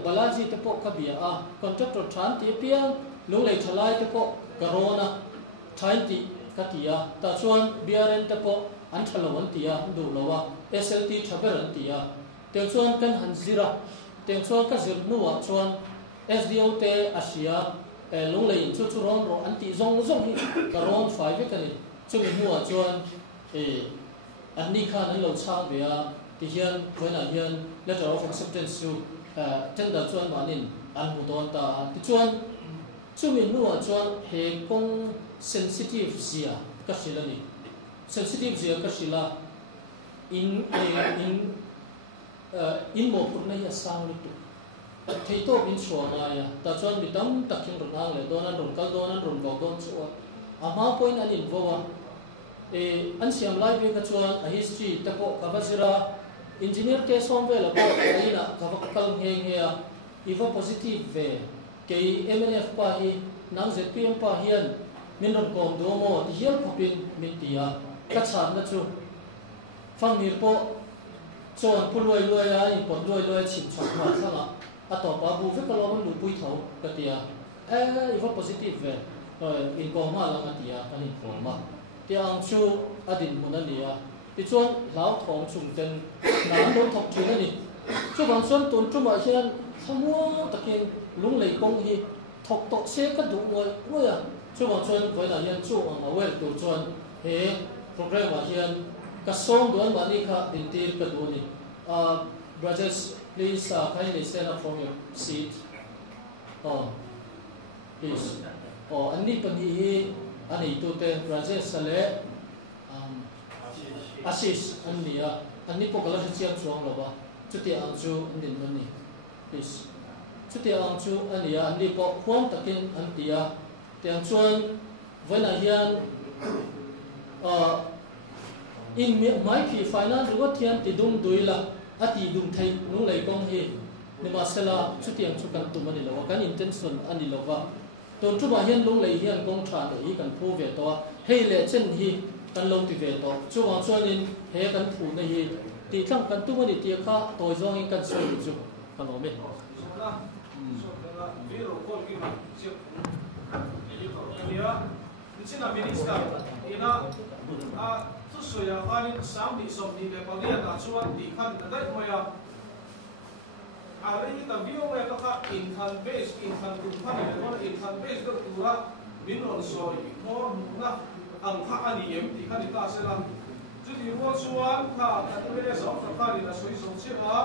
balaji te po ka bia contractor than ti piang lung lei thalai te po corona thain ti ka tia ta chuan BRN te po an thalawan tia du lawa SLT thaberan tia te chuan kan han zira te chuan ka zir nuwa chuan SDO te asia lung lei chu chu ron ro an ti zong zong hi ka ron 5 ka ni chu mi nuwa chuan an ni khan an lo chang bia ti hian koina hian letter of acceptance chu tender chuan manin an mu don ta ti chuan chu mi nuwa chuan he kong sensitive zia ka silani sensitive zia ka sila in mo purna ya sang lu tu thei to bin chuanga ya ta chuan mi tam takin ron hang le donan ron kal donan ron go don chu ama point an in vowa an siam lai be ka chuan a history ta ko ka basira engineer te somve la ko aina ka vakal heng he iva positive ve ke MNF pa hi nang ZPM pa hian min ron kom do mo ti hial phopin min tia ka chan na chu phang mir po chuan puloi loi a in pot loi chim chak ma sala ato pa bu ve ka lo lu pui tho ka tia iva positive ve in ko ma la ma tia kan in ko ma tiang chu adin munania ti chuan lau thong chung ten na lo thok thina ni chu bang chuan tun chu ma hian samua takin lung lei kong hi thok tok se ka du ngoi ya chu bang chuan voi na hian chu ang awel tu chuan he program a hian ka song don ba ni kha din tir ka du ni brothers please kindly stand up from your seat please ani pani hi ani tu te brothers sale Asis ania ani po kala chiam chuang lo ba chuti ang chu andin mani please chuti ang chu ania ani po khom takin an tia tiang chuan vena hian in mai phi final ro thian ti dung duila ati dung thai nu lei kong hi ni ma sela chuti ang chu kan tu mani lo kan intention ani lo ba ton chu ba hian lung lei hian kong tha hi kan phu ve to hei le chen hi kan long ti ve to chu wang chuan in he kan phu na hi ti thlang kan tu mani ti kha toy zong in kan soi chu kan lo me viro ko ki ma chi kania china minister ina tu so ya fani sam ni som ni le pa dia ta chuan ti khan da dai moya ari ta vio me ka kha in khan base in khan tu khan ni in khan base do tura min on sorry more na ang kha ani em ti khan ta se la chu ti ro chuan kha ta me le so ta kha ni na soi so che ha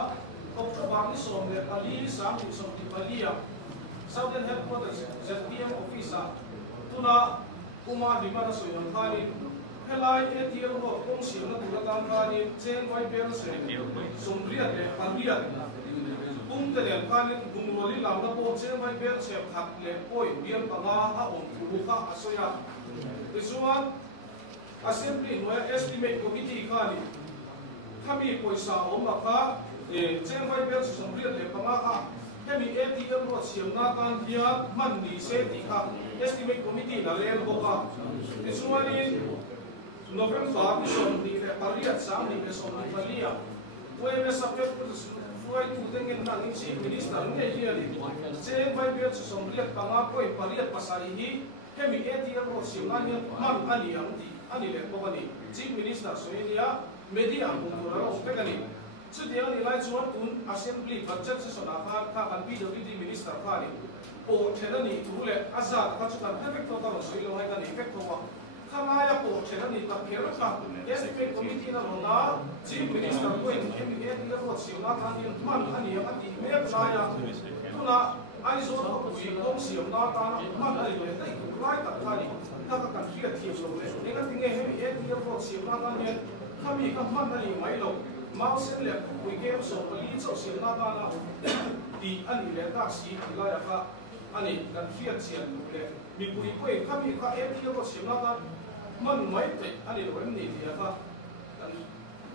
ok cho bang ni som le ali sam ni som ti palia Southern Headquarters ZPM office tuna uma di mana soi on kha ni helai ATM ho kong siam na tura tam khanin chen vai bel se somriat le pariat kum te le khanin gumroli lam na po chen vai bel se khat le poi biam panga a om thu kha asoya isuan assembly no estimate committee khani khami poisa om ma kha chen vai bel se somriat le panga kha hemi ATM ho siam na kan dia man ni se ti kha estimate committee na le ho kha isuan Novemberison di pariat sam ni besom di palia. Wei me sapet fuai tu dengan nangin si minister ni dia ni. Sen vai biar som liat panga poi pariat pasari hi hemi ATM ro simani man ani ang di ani le ko ni. Chief minister so dia media pun ro pekani. Dia ni lai chuan tun assembly budget se sona kha kan PWD minister kha ni. O thena ni tu le azad ka chukan effect to ka so ilo hai kan effect to wa. Kamaya po chela ni ta kero ka estimate committee na ronga chief minister ko in MBA ni ko siuna ka ni man ani ya ati me playa tuna ai zo ko wi ko siuna ta na man ai le tai ko lai ta ka ni ta ka kan fi ti so le ni ka tinge MBA ni ko siuna ka ni kami ka man ani mai lo mau sen le ko ke so li so siuna ta na di ani le ta si la ya ka ani kan fi ti le mi pui ko kami ka MBA ko siuna ta man mai te ani lo ni dia ka kan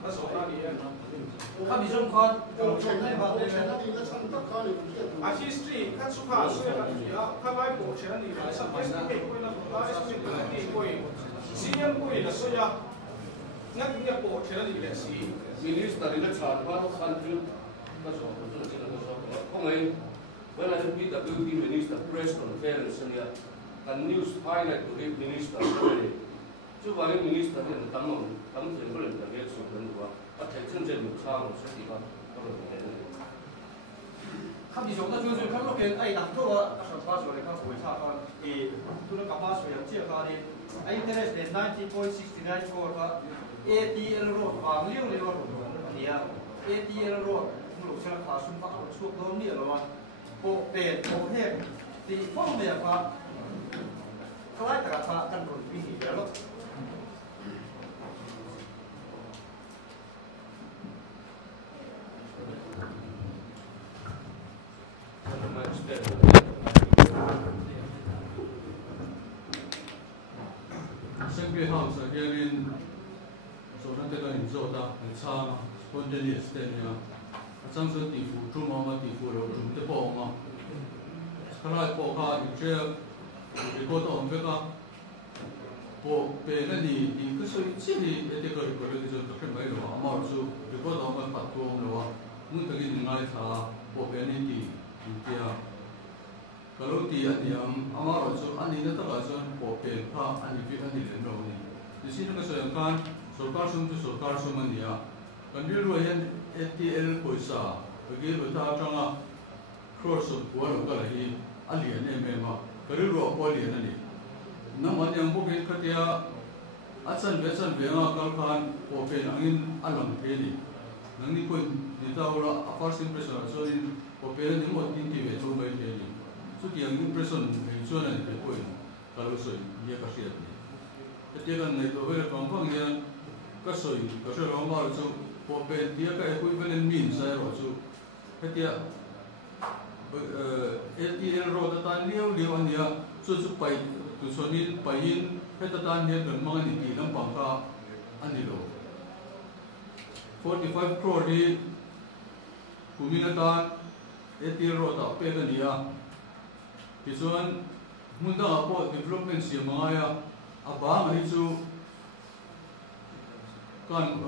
so na ni ka bi jong khan ko chen nei ba de na ni ka chang ta ka ni a history ka su ka so ya ka lai ko chen ni ba sa history ke ko na ba history ke ko CM ko na so ya na ni ko chen ni le si minister ni cha ba khan ju ka so ko ngai when I meet the PWD minister press conference ni kan news highlight to the minister就把那minister那当整个人的那个水平的话，他太真正有差了，实际上到了我们。看你说那就是看那个哎，当初我上班时候你看会差看，都那干嘛说要借他的，哎，interest rate 90.69 for 个 ATL road 房6的话，你啊 ATL road 路上卡顺发出多年了嘛，不变不变，地方的话，后来大家他跟住比起来了。Assembly House again, so that they can enjoy that and some spontaneous thing. Some sort of food, true mama, food, or the bomb. Kalai Poka, in jail, the court on Vega, for Penny, in Kusu City, the decoration of the criminal, Amarzu, the court on my patrol, Muntagin Night, for Penny, India. Kalau dia yang amar itu ane itu terasa popel, ha ane kita ni lembau ni. Di sini kesulitan, सरकार सुन दिया कंट्रोल वही ATL पैसा बगे बता चंगा क्रॉस बुआ लोग लगी अलियन ने में मा करीब रो पॉलियन ने न मन yang bukan kerja asan बेंगा कल Khan open angin alam peli nanti pun ditahu lah apa impression so in open ni mau tinti betul baik peli so yang impression itu nanti pun kalau so dia kasih ni ketika nanti orang kampung yang kasih orang baru so open dia kayak equivalent means saya waktu ketika ATL road tan liu dia so pai tu sonin pain petatan dia dan mga niti ng bangka anilo 45 crore di kuminatan ATL road ta pega niya kisuan munda apo development siya mga ya abang hisu kan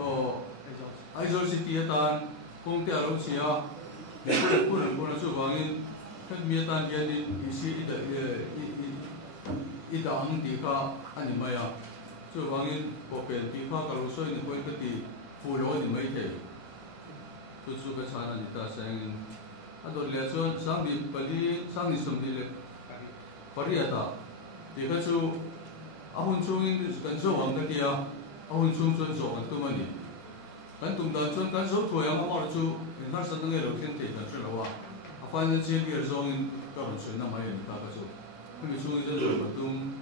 Aizol City atan kung ti araw siya punan subangin kan miatan dia di isi ita ang tika animaya subangin popel tika kalau so ini kau ikut pulau di Malaysia tu suka sana di taseng atau lihat so sang di Bali sang di Sumdile pariata tika so ahun sungin kan so ang dia ahun sung so ang tu mani kan tumdan so kan so tu yang awal so kan sedang elok kente kan so lawa apa yang sih dia sungin kalau so nama yang tak so kami sungin so betul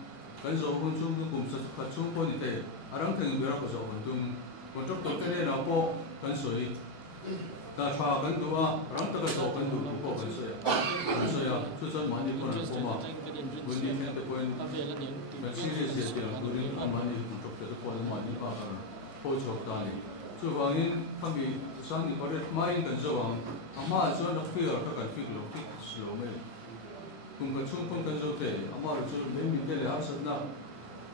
kan so ahun sung tu kum satu kacung pun itu arang theng bera ko so tum contract to kene na po kan soi ta fa kan tua arang ta ka so kan tu po kan soi ya chu chan mani ko na po ma when you get the point that serious is there during mani contract to ko mani pa kan po chok ta ni chu wangin kami sang ni pare mai kan so ang ama so na fear ka kan fik lo fik slow me kung kan chung kan so te ama ro chu me mi te le har sat na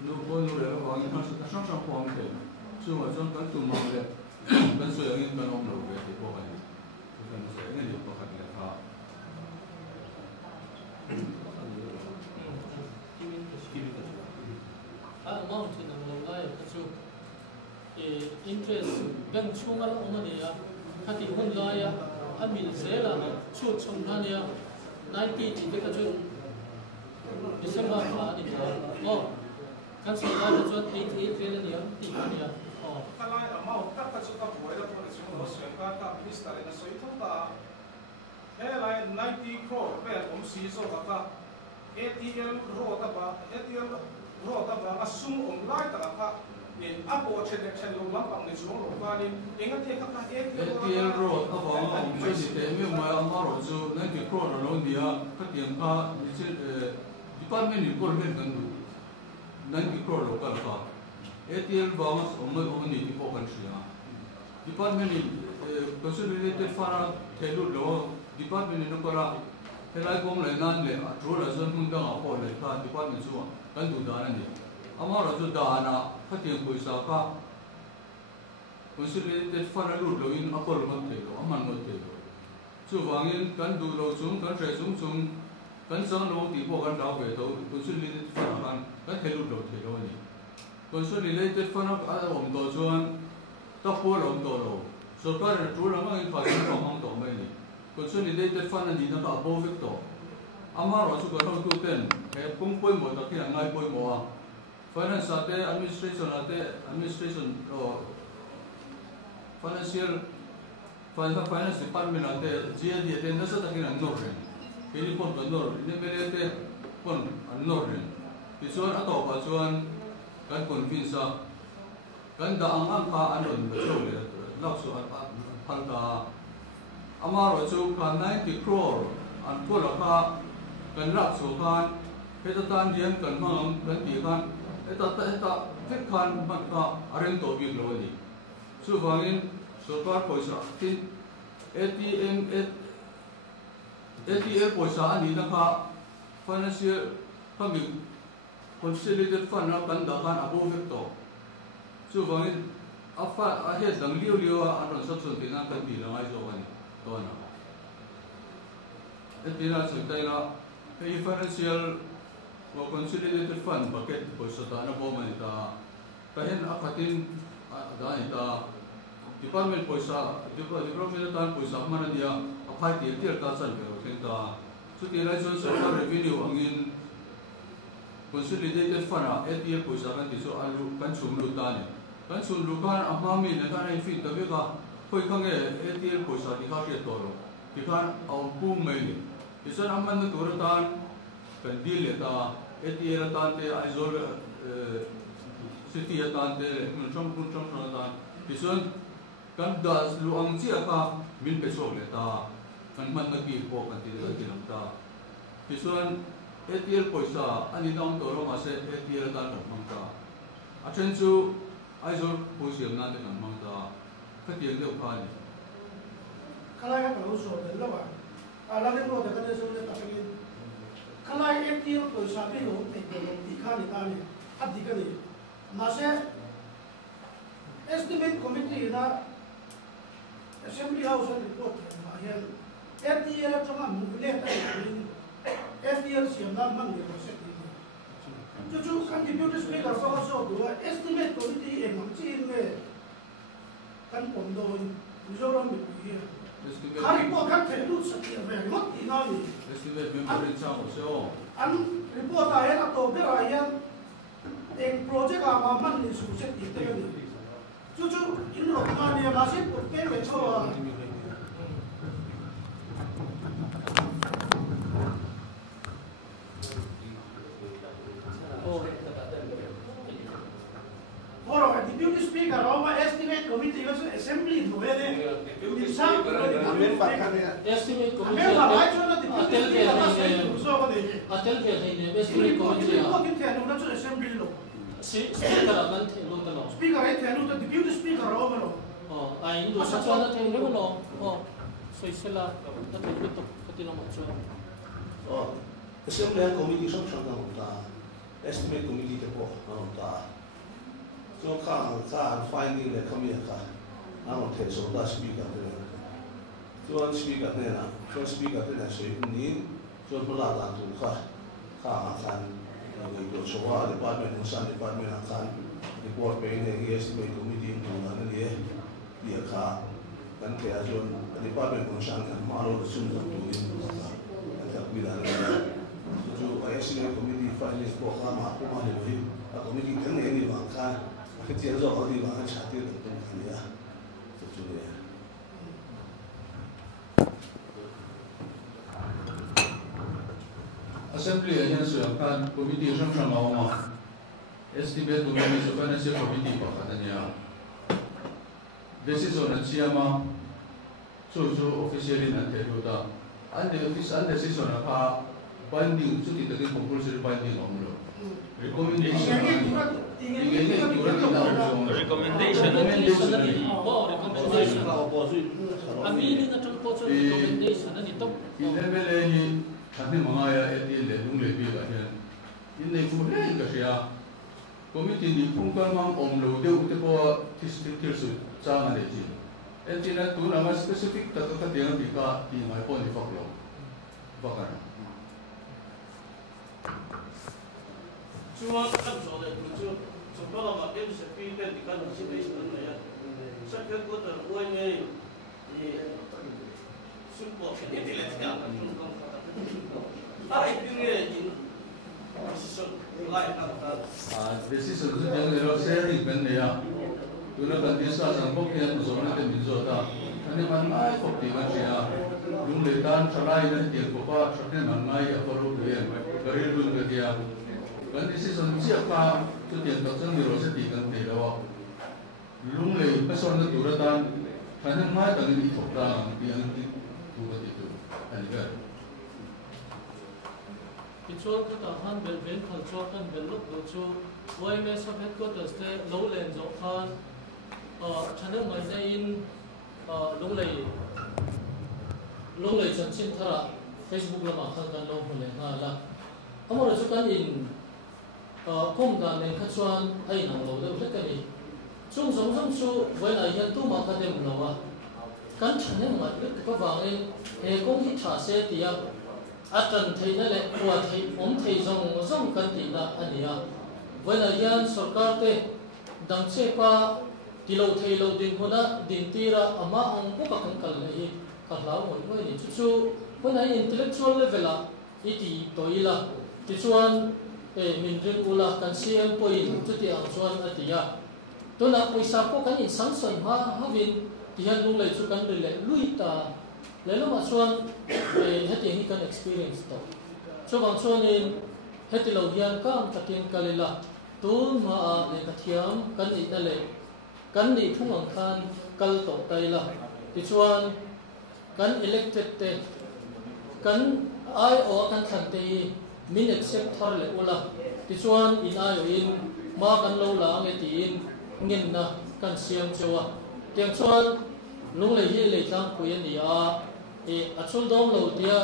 no bo no le wangin har sat sang sang po ang te chu ma chon kan tu ma le kan so yang kan om lo ke te po kan kan so yang ni po kan le ha amount in ang laway kasi interest gan chungal umaniya hati hunlaya amil sela chu chunghania 90 ti ka chun December pa ni oh kan sa la jo 88 vela ni ti niya oh kalai amount ta ka chu ka boy da po chu no so ka ta minister na so ito ta helai 90 crore pe om si so ka ATL ro ta ba ATL ro ta ba asum om lai ta ka in apo chen lo lam pang ni chu lo ka ni enga te ka ATL ro ta ba om si te me ma ma ro chu 90 crore lo dia ka tiang ka ni che department ni ko men kan du 90 crore lo ka ka ATL ba om ni po kan sia department ni consolidated fara thelu lo department ni no kora helai kom le nan le ro la zon mun da ko le ka department chu kan du da ni ama ro chu da na khatiang poisa ka consolidated fara lu lo in apol mo te lo aman mo te lo chu wangin kan du lo chung kan tre chung kan sang lo ti po kan da we to consolidated fara kan thelu lo te lo ni consolidated fara a om do chuan ta po lo to lo so ka ru la ma in pha ko hang to mai ni consolidated fund ni na ka bo vek to ama ro chu ka thong tu ten he pung poi mo ta ki ngai poi mo a finance ate administration ro financial finance department ate GD ate na sa ta ki nang no ren pili pon to no ni mere ate pon an no ren ti chuan a to pa chuan kan convince a kan da ang ka anon ba chu le lak su an phal ta ama ro chu ka 90 crore an ko la ka kan rak chu kan heta tan diam kan mang kan ti kan eta fit kan man ka aren to bi lo ni chu wangin sarkar poisa tin ATM poisa ani na ka financial public consolidated fund na kan da kan abo vector chu wangin afa a he dang liu anon sa chun tin na kan bi la ngai zo kan to na etina chuntai la he financial or consolidated fund bucket poisa ta na bo mani ta kahen akatin da ita department poisa department ta poisa mana dia aphai ti ta chan be theng ta chu ti lai so revenue angin consolidated fund ATL poisa kan ti so alu kan chum lu ta ni kan chum lu kan amami ne kan ai fit ta be ka khoi khang e ATL poisa di ka ke to lo ti kan au pu mai ni isan amman na tur tan kan deal ta ATL tan te aizol city tan te chom tan isan kan das lu ang chi ka min pe so le ta kan man na ki po kan ti lang ta isan ATL poisa ani dang to ro ma se ATL tan mang ta a chen chu aizol poisa na te kan mang ta khatiang de pa ni kalai ka lo so de lo ba ala le ro de ka de so le ta ke kalai ATL poisa be lo te de lo ti kha ni ta ni adi ka ni ma se estimate committee na assembly house report ma hian ATL chama mu le ta ni FDL siam na mang le se ti chu kan deputy speaker so do estimate committee e mang chi me kan pom do Mizoram mi hi khari po kan the lu sa ti ve mot ti na ni estimate member in chang so an report a ya to be ra ya ek project a ma man ni su se ti te ni chu in ro ma ni ma se po pe me cho Oro Amen pakane. estimate Amen committee balai cho na deputy atel speaker ve la sai ne so ba de atel ve ne estimate committee ko kin thanu na chu assembly lo speaker an the lo ta lo speaker ai thanu to deputy speaker ro ma lo ai ndo sa cha na the lo lo soi sela ta te to katino mo chu Assembly committee som sang ta. Estimate committee te po ta. So ka finding le kami ka. Ang te so da speaker te. So speaker te na. So speaker te na sei ni. So pula da tu ka. Ka kan ni so wa department department kan report pe ni estimate committee tu na ni dia ka kan ke ajon department kan maro sun tu ni ka bila जो ऐसे committee finance को काम आपको मालूम है कमिटी करने नहीं वाका किसी जो और भी वाका छाती लगते हैं लिया तो चलिए Assembly yang sudah komiti sama sama estimate komiti sebenarnya si komiti katanya decision siapa so officially nanti itu dah anda decision apa binding itu tidak compulsory binding omlo recommendation kami ini ngatong poso recommendation ani to level ini kami mengaya etil lelung lebih banyak ini fulai kerja komiti ini pungkar mang omlo dia utepo tistil jangan lagi entina tu nama spesifik tata dia tika di mai pon di faklo bakar cuma kan soalnya itu sebelum makin sepi kan di kan masih sebenarnya saya kau teruangnya di sumpah ini tidak siapa ini lain decision itu yang kalau sharing benda ya tu nak desa sangkok yang zona itu minjota ini mana kok di mana lung letan cerai dan dia kopa cerai mana ya perlu dia karir lung dia kan decision siapa tu dia tak senang dirasa tikan dia awak lung le pasal itu turatan karena mana dengan itu orang yang itu ada Control kita kan belven control kan belok docu, YMS of headquarters te lowland zo kan, channel mana in longley chancin thara Facebook lama kan kan long hule ngala, amor jo kan in kom dan neng kacuan ai nang lo de kan ni, chung su when ai yan tu ma kan dem lawa, kan channel mana le ka bang kong hi tha se tiya. Atan thei na le kwa thei thei zong kan ti na ania wala yan sarkar te dang che pa tilo thei lo din hona din tira ama ang ko ka kal nei ka la mo ni chu wala intellectual level a iti toila ti chuan min ring ula kan siam point chu ti ang chuan atia to na poisa ko kan in sang son ma havin ti han lung le chu kan le luita lelo ma chuan heti hi kan experience to so bang chuan in heti lo hian kam takin kalila tun ma le kathiam kan ni na le kan ni thung ang khan kal to taila ti chuan kan elected te kan ai o kan than te min accept thar le ula ti chuan in ai in ma kan lo la nge ti in ngin na kan siam chawa tiang chuan lung le hi le tlang puyan ni a achul dom lo dia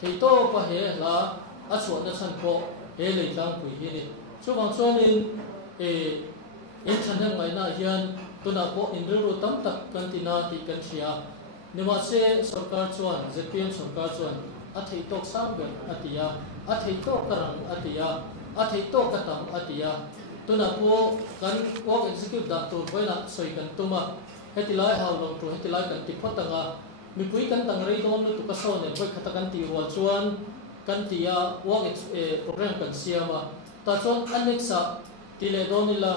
thei to pa he la achwa na chan ko he le tlang pui hi ni chu bang chuan in than ngai na hian tuna po in ru tam tak kan tina ti kan thia nima se sarkar chuan ZPM sarkar chuan a thei tok sam be atia a thei to karang atia a thei to katam atia tuna po kan work executive da to boina soi kan tuma hetilai haw lo to hetilai kan ti photanga mi pui kan tang rei dom tu ka so ne boi khata kan ti wa chuan kan tia work program kan siama ta chuan anexa tile donila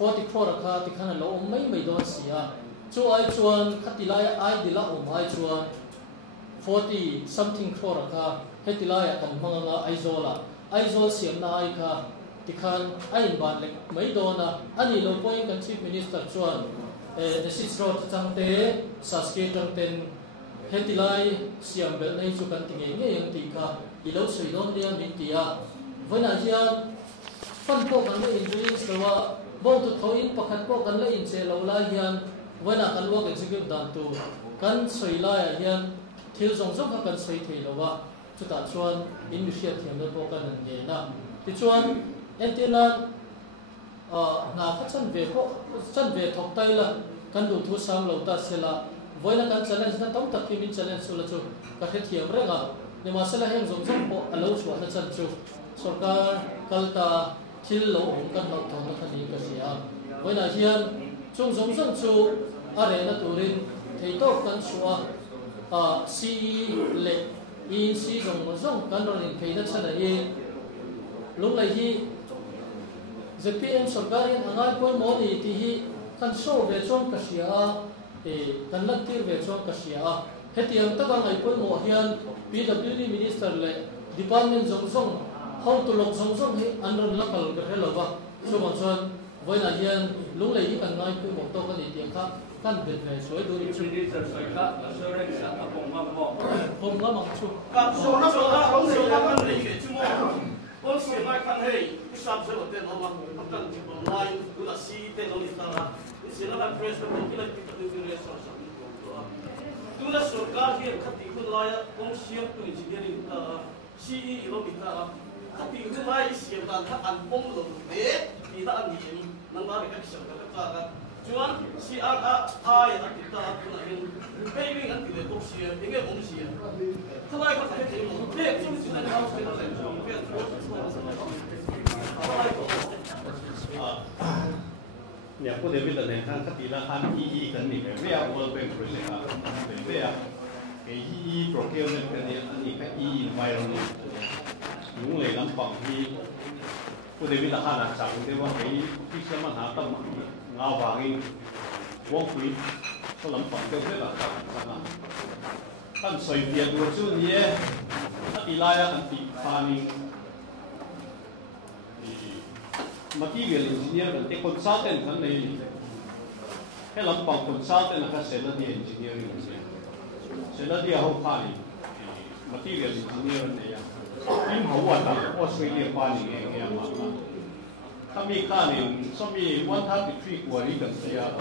44 kha ti khana lo mai don sia chu ai chuan khatilai ai dila mai chuan 40 something crore kha hetilai kan manga aizol siam na ai kha ti khan ai ban le mai dona ani lo point kan chief minister chuan the six road changte saske tangten hetilai siam bel nei chu kan tinge nge yang ti kha ilo sui don dia min tia vana hian fan po kan le injuries lawa bo tu thoin pakhat po kan le in che lo la hian vana kan work execute dan tu kan soi la hian thil zong zong kan soi thei lawa chuta chuan initiate thiam na po kan nge na ti chuan entila na kha chan ve thok tai la kan du thu sam lo ta sela voina kan challenge na tom tak min challenge sula chu ka the thiam renga ne ma sela heng zong zong po alo chwa na chan chu sarkar kalta thil lo ong kan lo thong na khani ka sia voina hian chung zong zong chu are na turin thei to kan chua ce le in si zong zong kan ro in thei na chana ye lung lai hi ZPM sarkarin angai poi mo ni ti hi kan so ve chon ka sia kan lak tir ve chon ka sia hetiam ta bang ai poi mo hian PWD minister le department zong zong how to lok zong zong hi anron lakal ka helova so ma chon voina hian lung lai hi kan ngai poi mo to kan ni tiang kha kan de ve soi du ni minister sai ka assurance ka pom ma ma chu ka so na kan le ke chu mo on se mai kan hei sab se hotel no ma kan ti online ku la si te no ni ta se na kan press ko ki la ki ta du re so sa tu la so ka hi khati ku la ya on siam tu engineering CE lo bi ta khati ku mai siam ta ka an pom lo de ni ta an ni nang ma ka siam ka ka chuan CRI ya ki ta ku na hin baby an ti le ko siam nge om siam Kalai ka te mo te chu chu na house ke le chu peเนี่ยผู้เดวิดเนี่ยท่านคติละท่านEEกันนี่เป็นเรียก World Bank Project เป็นเรียกEE procurement กันเนี่ยอันนี้ก็ EE environment ยุ่งเลยลำบากที่ผู้เดวิดท่านอาจารย์ที่ว่าที่เชื่อมันหาตั้งเงาบางอีวงคุยก็ลำบากเกินไปละครับท่านสวยเดียดดูเนี่ยคติลายอันติฟานิงmaterial engineer kan te consultant kan nei he lampang consultant ka sela di engineering sela di ho khani material engineer ne ya im hawa ta Australia pa ni nge ma kami khani somi 133 kwari kan sia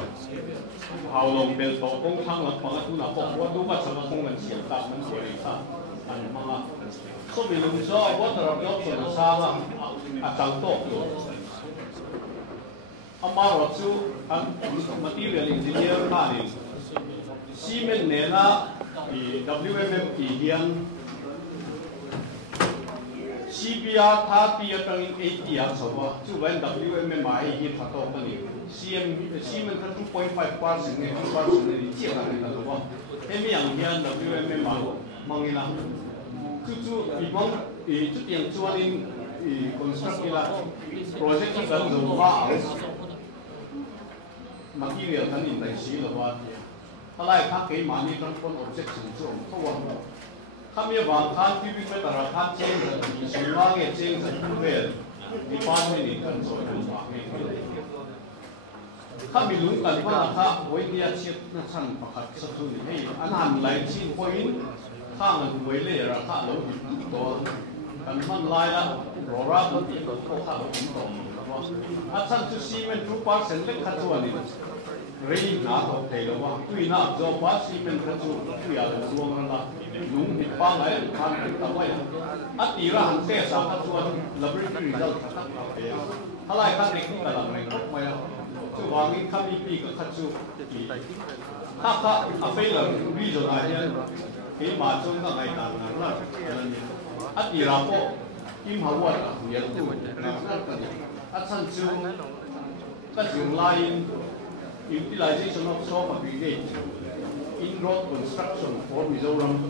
how long bel to kong thang la pa tu na po wa du ba sa kong kan sia ta man kwari ta an ma somi lu so water of option sa la a tang to amaro chu an material engineer khani cement nena WMMP hian CBR 30 atang 80 ang sawa chu when WMMI hi thato pani cement 2.5% ne 2% ne chi ka ne ta wa emi ang hian WMMI mangina chu ibang chu tiang chuanin construct ila project ki kan zo ba material kan in dai si lo wa alai kha ke mani kan kon objection chu ko wa khamia wa khan pi pi ta ra khan chen ni sunwa nge chen sa ku ve department ni kan zo lu wa nge khami lung kan pa kha oi dia chet na chan pakhat sa thu ni hei anan lai chin point khang an wei le ra kha lo to kan man lai la rora kan ti ko kha lo to asan chu cement 2% le kha chuan ni rei na to thei lo wa tui na zo pa cement kha chu tu ya lo luang la lung ni pa lai khan ta wa ya ati ra han te sa kha chuan laboratory result kha ta pe halai kha nek ta lang nei ko ma ya chu wangin kha mi pi ka kha chu kha a failure reason a hian ke ma chu na ngai ta na la ati ra po kim hawa ta ya tu asan chu ka jung line utilization of solar brigade in road construction for Mizoram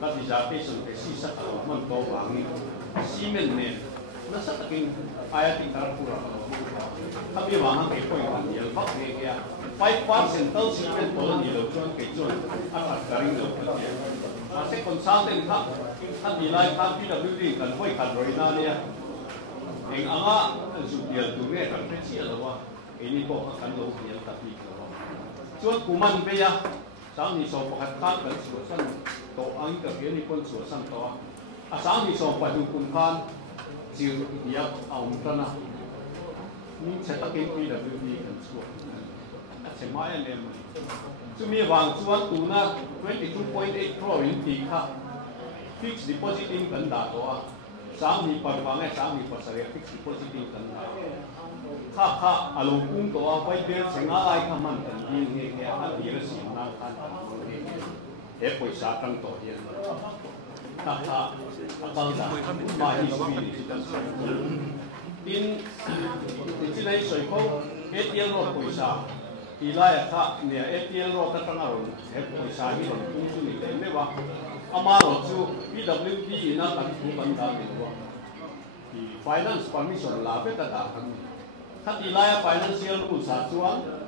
ka dissertation thesis sa man to wangi cement ne na sa taking ayati tarpura kami wang ke point yel bak ne kya 5% tal cement to ni lo chuan ke chuan at garing lo ka ase consultant ka nilai ka PWD kan hoi kan roina ne eng anga zudial tu ne kan chi lo wa ini ko kan lo yel ta pi lo chuan kuman pe ya sáng đi sòng bạc khát cần sửa sân tổ anh cái kia đi quân sửa sân tổ sáng đi sòng bạc du cùng khan chiều điệp ông tân à nhưng sẽ tắc cái quy là vì cần sửa sẽ mãi anh em chúng mi vàng chuan tu na 22.8 crore in tỷ khác fixed deposit in cần đạt đó sáng đi phần vàng này sáng đi phần sợi fixed deposit in cần đạt khác alo cung đó quay về sẽ ngã lại tham ăn cần đi nghe ăn đi là gì mà ăn hết quay sát trong tổ hiện khác akan dah mahi sendiri in di sini saya kau ATL road poisa ilai kah ni ATL road tak tengah road het poisa ni road fungsi ni ni wah amal road tu PWD ina tak bukan dah ni wah di finance permission lah betul tak kat ilai financial rules acuan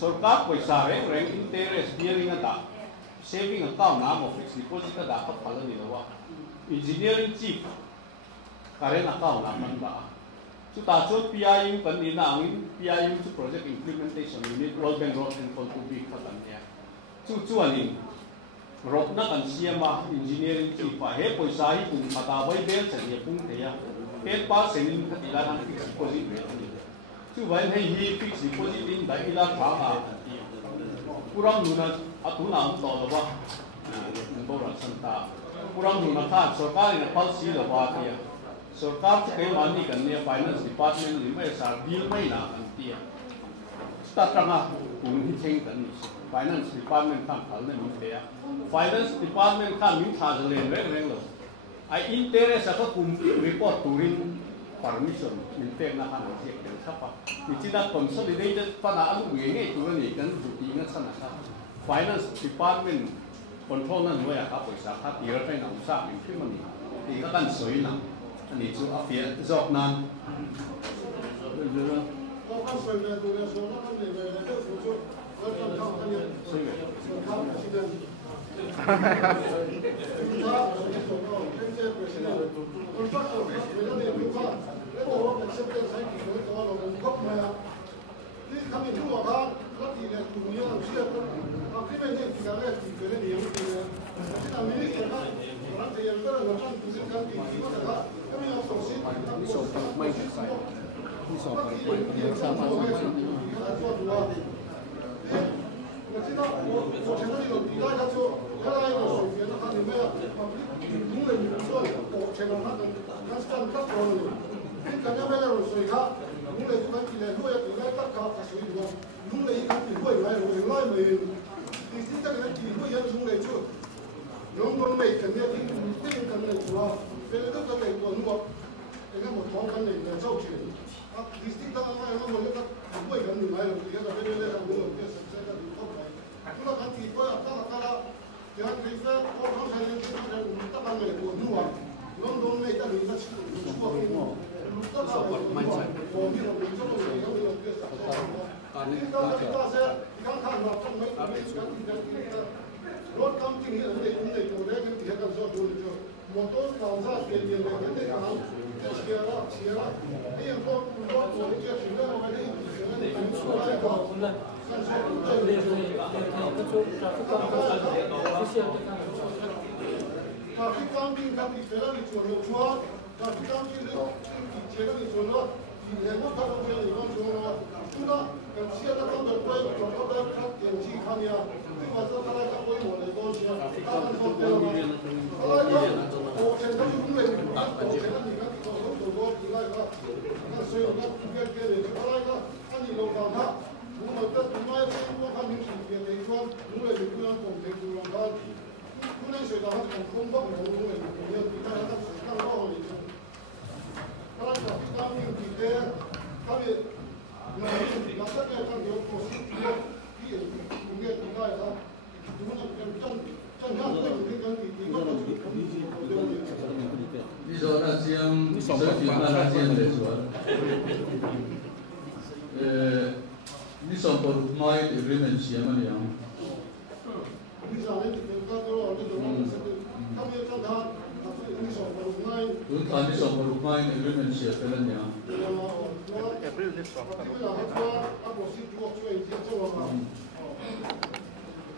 सरकार पैसा rank interest bearing दा saving account नाम fix deposit दा का फलन नि लवा engineering chief current account नाम बा सु ता चो पीआईयू कनि ना PIU to project implementation unit world bank road and for to be खतन ने चु अनि रोड ना कन सीएमा इंजीनियरिंग चीफ हे पैसा ही कुन पता बई बेल से पुंग तेया 8% खतिला ना fix deposit tu vai hei hi fixed deposit in dai ila thanga puram nuna atuna am to lawa bo ra santa puram nuna kha sarkar ina policy la wa tia sarkar ke mani kan ne finance department ni mai sa bill mai na an tia sta tanga kun hi theng kan ni finance department kan khal ne mi te finance department kan mi tha le reng lo ai interest ka kum report turin permission mintek na kan siap dan siapa icilah consolidated pada alu ini tu ni kan bukti ingat sana finance department control na nuai apa isa kat ira kai na usa mungkin mani ti kan soi na ni tu afia jok nan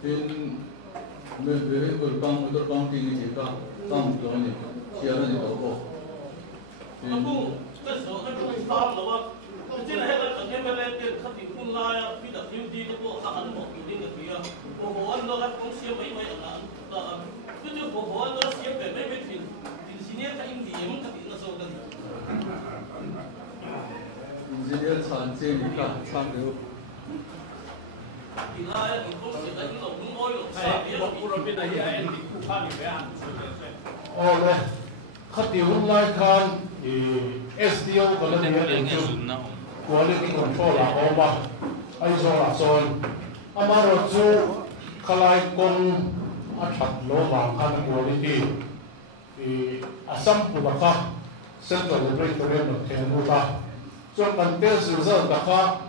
in me ko kang ting ni ka kang lo ni chia ra ni to ko aku so aku farm lo jadi lah kalau MLA ke khati pun lah ya PWD tu ko akan mau building ke dia pohon lo kan kong siap mai kan tu pohon lo siap mai di sini kan ini yang khati na so kan engineer chan che ni ka chang lo bila ya itu siap kan lo mau lo Saya dia pura pura dia yang di kupa ni beran. Oh, khati online kan SDO kalau dia quality control lah, oma, ISO lah, soal. Amaro tu kalai kong athat lo bang kan quality asam pulaka central laboratory no tenuta. So contest result daka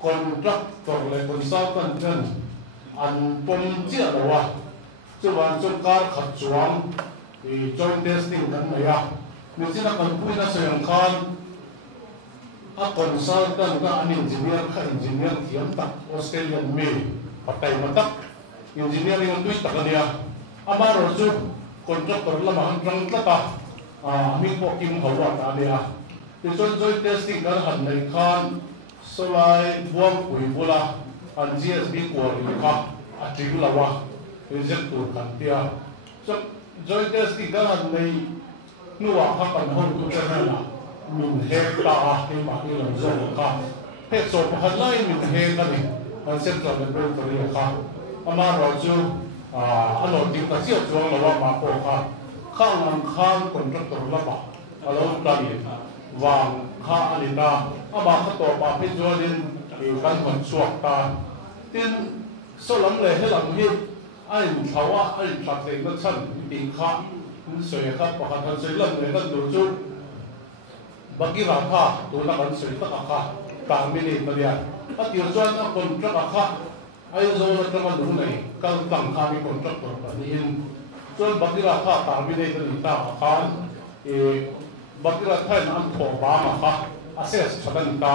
contractor le consultant kan an pom chia lawa. So wan so kar khat chuang joint testing kan maya. Nisina kan puina sayang kan a consultant ka an engineer thiam tak Australian mail patai matak engineering on twist takania amaro chu contractor lama hang tlata mi ko kim hawa ta dia ti joint testing kan han nei khan solai buam pui bula an GSB ko ri ka a tri lawa reject tur kan dia so joint testing kan han nei nuwa ha kan hon ku chana min he ta he ma ni lo zo ka he so pa lai min he ka ni an central laboratory ka ama ro chu ano ti ka sia chuang lo ma ko ka khang ang khang contractor la ba alo ta ni wang kha ani ta ama kha to pa pe jo din kan hon chuak ta tin so lam le he lam hi ai thawa ai thak le na chan ti kha soi kha pa kha soi lam le kan du chu bagi rakha tu na kan soi ta kha ta mi ni ta ya a ti chuan a contract kha ai zo na ta ma lu nei kan tang kha mi contractor pa ni in chuan bagi rakha ta mi nei ta ni ta kha bagi rakha na an tho ba ma kha assess chadan ta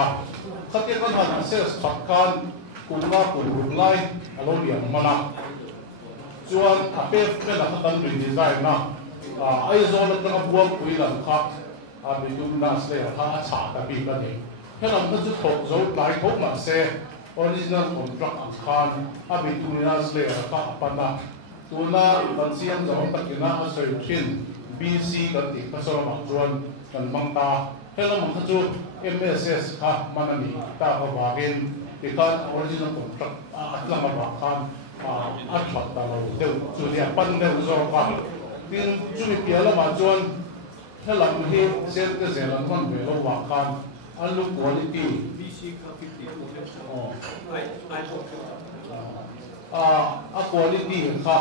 khati kan han assess chakkan kunga kun lai alo liam mana chuan a pe ke na kan redesign na ai zo na ta buam pui lan kha a bi tu na se ha cha ta bi ka ni helam ka chu thok zo lai thok ma se original contract ang khan a bi tu na se ha pa na tu na kan siam zo ta ki na a soi thin BC kan ti ka so ma chuan kan mang ta helam ka chu MSS kha manani ta ka wagin ikan original contract atlama ba khan atlat ta lo te chu lia pan de zo ka tin chu ni pia la ma chuan helam hi sen te zelan man ve lo wa khan alu quality BC ka 50 oh I a quality kha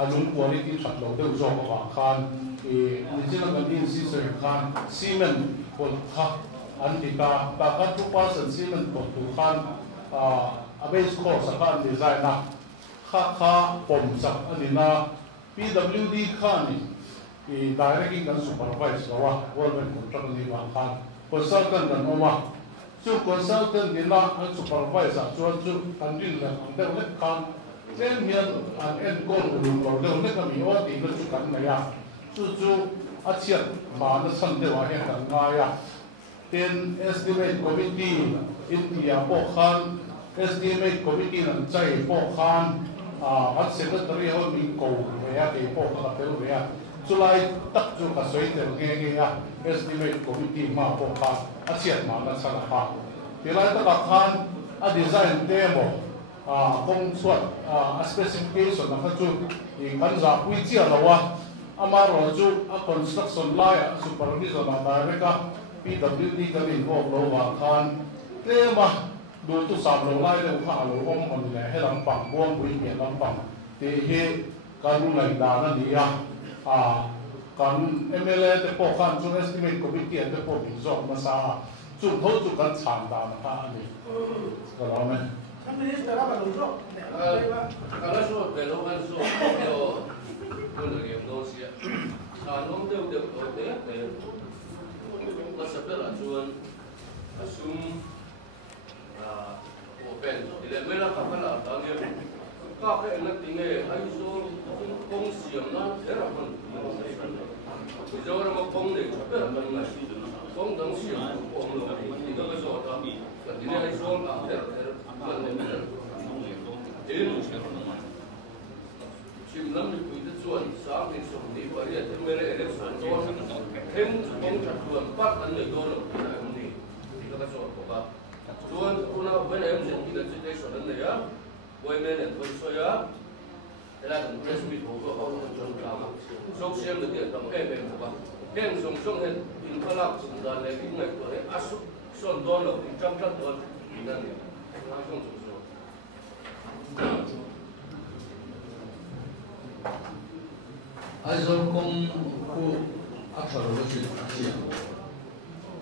alu quality that lo te zo ka wa khan ni chila kan in si se khan cement pol kha antika ta ka 2% cement pol tu khan a base course a kan design na kha pom sak anina PWD khan ni directly kan supervise lawa government contract ni wa khan consultant kan oma chu consultant ni na supervisor chu kan din la de le khan then mian an en kon lu lo de le ka mi o ti le chu kan na ya chu a chiat ma na san de wa he kan nga ya then estimate committee India po khan estimate committee nan chai po khan at secretary ho mi ko ya ke po ka pe ru ya chulai tak chu ka soi te nge ya estimate committee ma po kha a chiat ma na sana ha tilai ta ka khan a design demo kong suat a specification na kha chu kan za pui chia lawa ama ro chu a construction lai supervisor na direct PWD ka min ho lo wa khan temaดูตุสามโลไล่เรื่องข้าโลอ้อมคนแหล่ให้ลำปังบ้วงบุยเมียลำปังที่เหตุการรู้ในดานั่นดีการMLA แต่พวกข้ามช่วง estimate committee แต่พวกบินจบมาซาจุดโทษจุดการฉานดานะข้านี่ก็แล้วไหมท่านมินิสเตอร์รับมาลงโทษKalau so belokan so yo kun lagi dosia. Anong de pasapel acuan asum open. Ile mela kapala tangye các cái anh tiếng nghe ai số công xiêm nó thế là phần bây giờ nó công để cho cái phần này công đăng xiêm công rồi thì các cái số đó là thì ai số là thế là phần này đến chim lắm thì quý vị chuẩn sáng thì sủng thì phải hiện thì mới lại được sản xuất thêm công chặt vườn bắt ăn được đôi được cái này không thì các cái số của các chuẩn cũng là bên em diễn thì cái cái số này á quay bên này thôi xoay á thế là cũng rất bị khổ của họ không chuẩn cả mà số xem được tiền tầm em của các em sống sống hết in phát lạc chúng ta lấy cái này của cái áp suất son đôi được trăm trăm đôi thì là không dùng số ai rồi công khu áp dụng được gì gì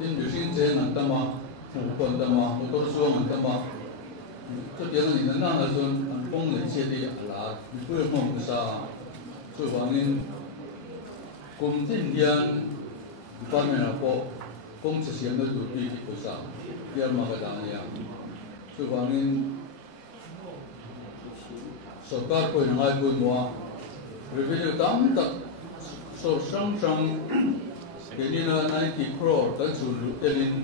in biểu hiện trên là tâm mà phụ quân tâm mà một số số là tâm mà cho tiền là những năng là rồi công nghệ chế đi là vừa mong sa cho vào nên cùng tin điền quan hệ là có công chế xem được tụi đi của sa điền mà cái đảng này cho vào nên sở các coi ngay coi mua revenue tam tak so sang cái đi là 90 crore cái số lượng tiền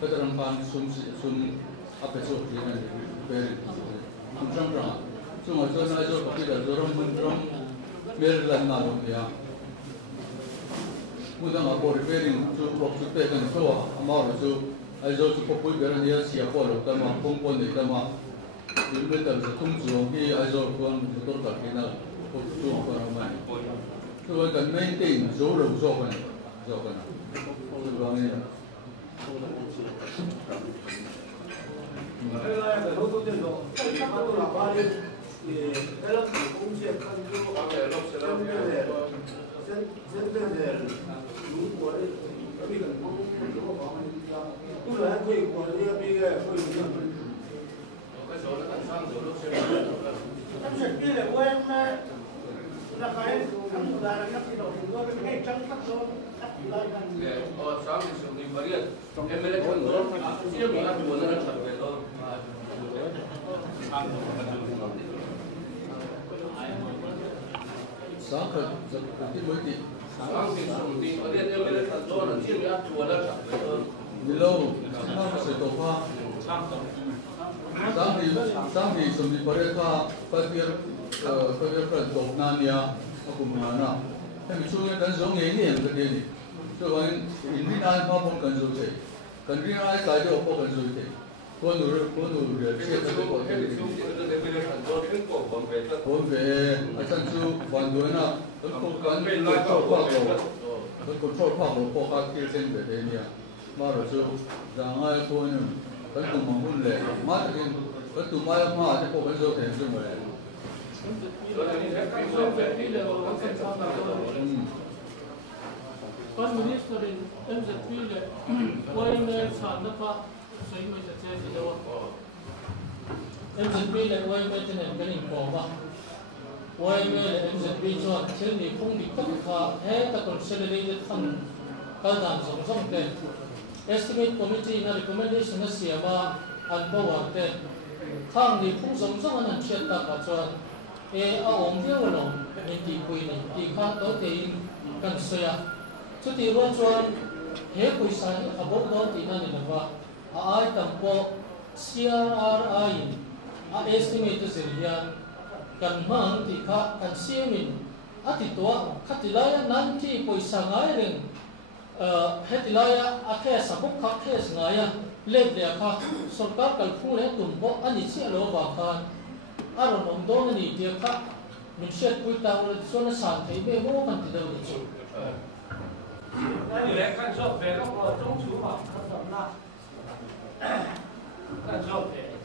cái thằng fan sum apa so cái này về sang chúng mà cho nên cho cái là rồi mình mer lần nào cũng vậy chúng ta có repairing cho box cái cái số mà cho ai cho có કોઈ garantia sia có lúc ta mà không có được ta mà những cái tầm tung xuống khi ai cho con tôi tất cái nào cũng cho con mà tôi cần maintain số lượng số cái này tôi nói này cái này là lúc tôi tiền rồi cái này tôi làm ba đi thì cái lớp cũng sẽ cần cho các cái lớp sẽ làm cái này sẽ đúng của đấy cái gì cần cũng có tôi là quỳ của đi bây giờ quỳ cái số nó thành sang rồi lúc sẽ em sẽ đi để quên là cái thằng già là nhắc đi đầu thì tôi cái trắng cắt rồi cắt lạiกันsáng thì sớm đi phải đi em mới lấy phần rồi chia mình ăn buồn nó trở về thôi sáng cái mới đi sáng thì sớm đi phải đi em mới lấy phần rồi là chia mình ăn buồn nó trở về thôi đi lâu sáng sẽ tổ pha sáng thì sớm đi phải đi pha phải phần tổ nan ya aku mana em chú cái đơn giống nghề này cái gì cho nên in đi ai mà không cần rồi cần đi ai cái đó không cần rồi con người để chia cái của cái gì con về anh chân chú hoàn đối na tôi không cần tôi chọn khoa học của các cái sinh về đây nha mà rồi chú rằng ai tôi nữa tôi cũng mong muốn lệ mà cái tụi mai mà cái của cái rồi thì rồi mà Prime Minister in MZP le YML san na pa sai mai ta che di dawa MZP le YML ten en kan ko ba YML le MZP cho thil ni khung ni tak kha he ta consolidated fund kal dan song song te estimate committee na recommendation na siama an bawa te khang ni khung song song an chet ta ka chuan a ong hiang lo ni ti pui ni ti kha to te in kan soya chu ti ron chuan he pui sa ni a bok do ti na ni lawa a ai tam po CRRI a estimate se rian kan mang ti kha kan siamin a ti to khatilaya nan ti pui sa ngai reng hetilaya a khe sa bok kha khe ngaya le de kha sarkar kal phu le tum bo ani chi lo ba khan aron om dong ni dia kha min shet pui ta ro so na san thei be mo kan ti do ni chu那你来看照片，那我中厨嘛，看什么呢？看照片，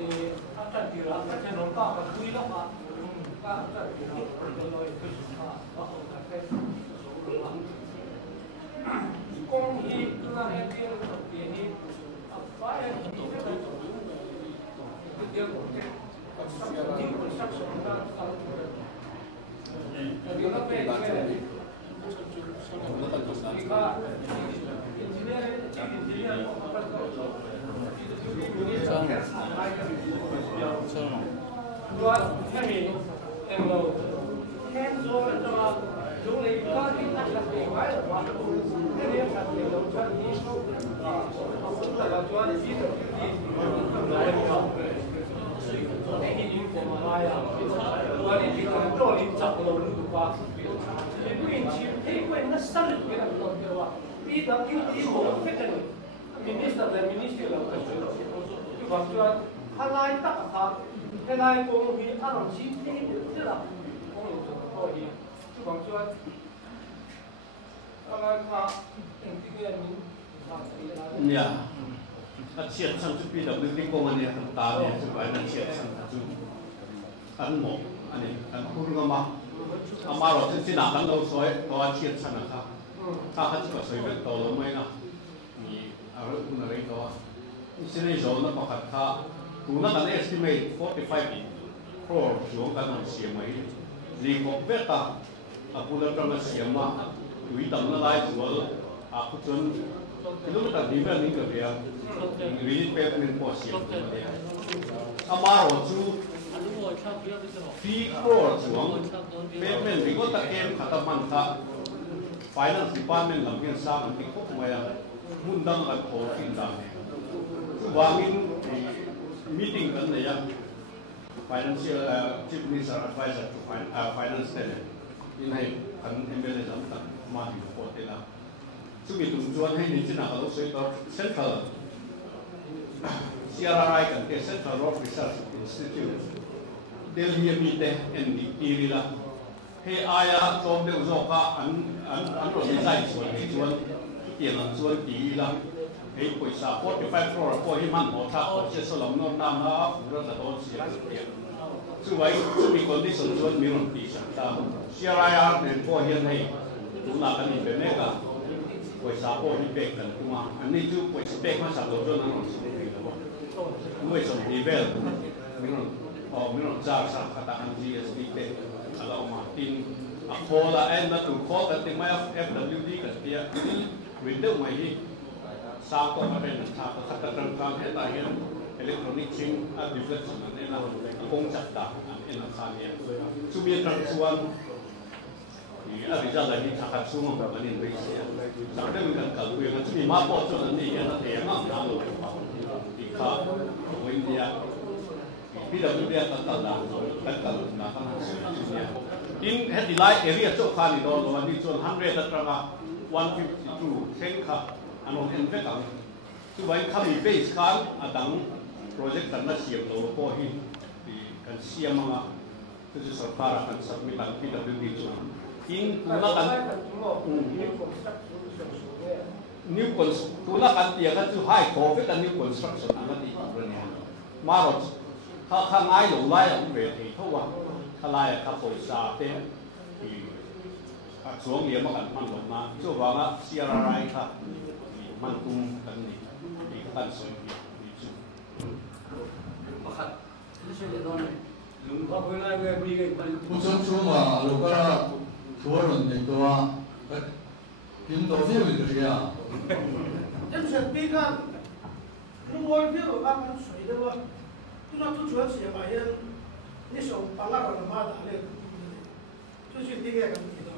你他这地了，他这种大个推的话，大这地了，这个也不行啊，然后才开始收入了。公益跟那些店店里，发现你这个这个我这，上手机我上手那上，有那被这个。Rồi, cái gì em ngồi em rồi cho chúng này có cái cách là gì phải là quá cái này là cái đầu chân đi không là cho nó đi được lại không cái gì cũng mà ai à và đi thì cũng rồi đi chặt lối được quá thì quyền chỉ thấy quyền nó sẵn được cái nào đó đi đó đi bộ cái này minister là minister là cái cái vật cho hai lại tất cả cái này cũng bị ăn ở chín thì thế là không được thôi thì cái vật cho ya chiết sang chút pi đầu đi công anh em taเนี่ยจะไปนั่นchiết sang chútอันหมกอันนี้อันพูดก็มาอามาเราที่หนักกันเราสวยตัวchiết sangนะครับถ้าเขาจะสวยเป็นตัวเราไม่นะมีอะไรอุ่นอะไรตัวสิ่งที่เราเนี่ยประกาศถ้าตัวนั้นกัน estimate 45 crore ช่วงกันนั่นเสียไหมรีบบอกเวทอ่ะพูดแล้วกันเสียมาวิตามินอะไรตัวaku cun itu kita dibuat ni kerja, rilis paper ni posisi. Amaro tu, 3 crore cuang, paper ni kau tak kem kata mantap, finance department lampian sah nanti kau maya mundang kan kau tinggal. Wangin meeting kan ni ya, financial chief minister advisor to finance ni, ini kan MLA jantan mati hotel lah. Chúng mình dùng chuan hay những cái nào đó sẽ có Central CRRI kan ke Central Rock Research Institute Delhi mite NDT la he aya tom de zoka an ro design chuan tiền an chuan ti la he paisa 45 crore ko hi man mo tha ko che solom no nam ha pura la don sia chu wai chu mi condition chuan mi ron ti sa ta CRI ne ko hian hei tu na kan ni be ne ka paisa ko ni be kan kuma an ni chu paisa be ma sa lo don an si de la bo nuôi sống level mình nói ra sang kata anji SDK kalau Martin aku lah enda tu kau tapi mai FWD kerja ini window mai ni sang kau apa yang sang kau kata tentang heta yang electronic thing develop ni lah kong cakta ini sangat cuma transuan ini ada jalan ni cakap semua berapa ni bersih sampai mungkin kalau yang cuma mampu tu nanti yang nanti yang malu ka India PWD kan tala kan na kan sunya in headline area chok khani do lo ni chon 100 atranga 152 senka anon enve ka tu bai khami base khan adang project kan na siam lo ko hi kan siamanga tu sarkar kan submit ang PWD chon in kuna kan new tula kan tiya kan tu high covid kan new construction ang ti branya marot ha ngai lo lai ang ve thi thowa khalai ka poisa te ti a chuang liam kan man lo na chu wa nga CRRI kha man tum kan ni ti kan soi ni chu pakhat ni se le don lung ka phoi lai ve bi ge pu chung chu ma lo ka thuaron nei to a kim do vi vi ke ya em sẽ biết là lúc ngồi biết rồi ăn nó sấy đâu ạ, chúng nó tu chuẩn sẽ bài yên, ní số bằng là còn mà đã lên, chúng chỉ đi nghe cái gì đó,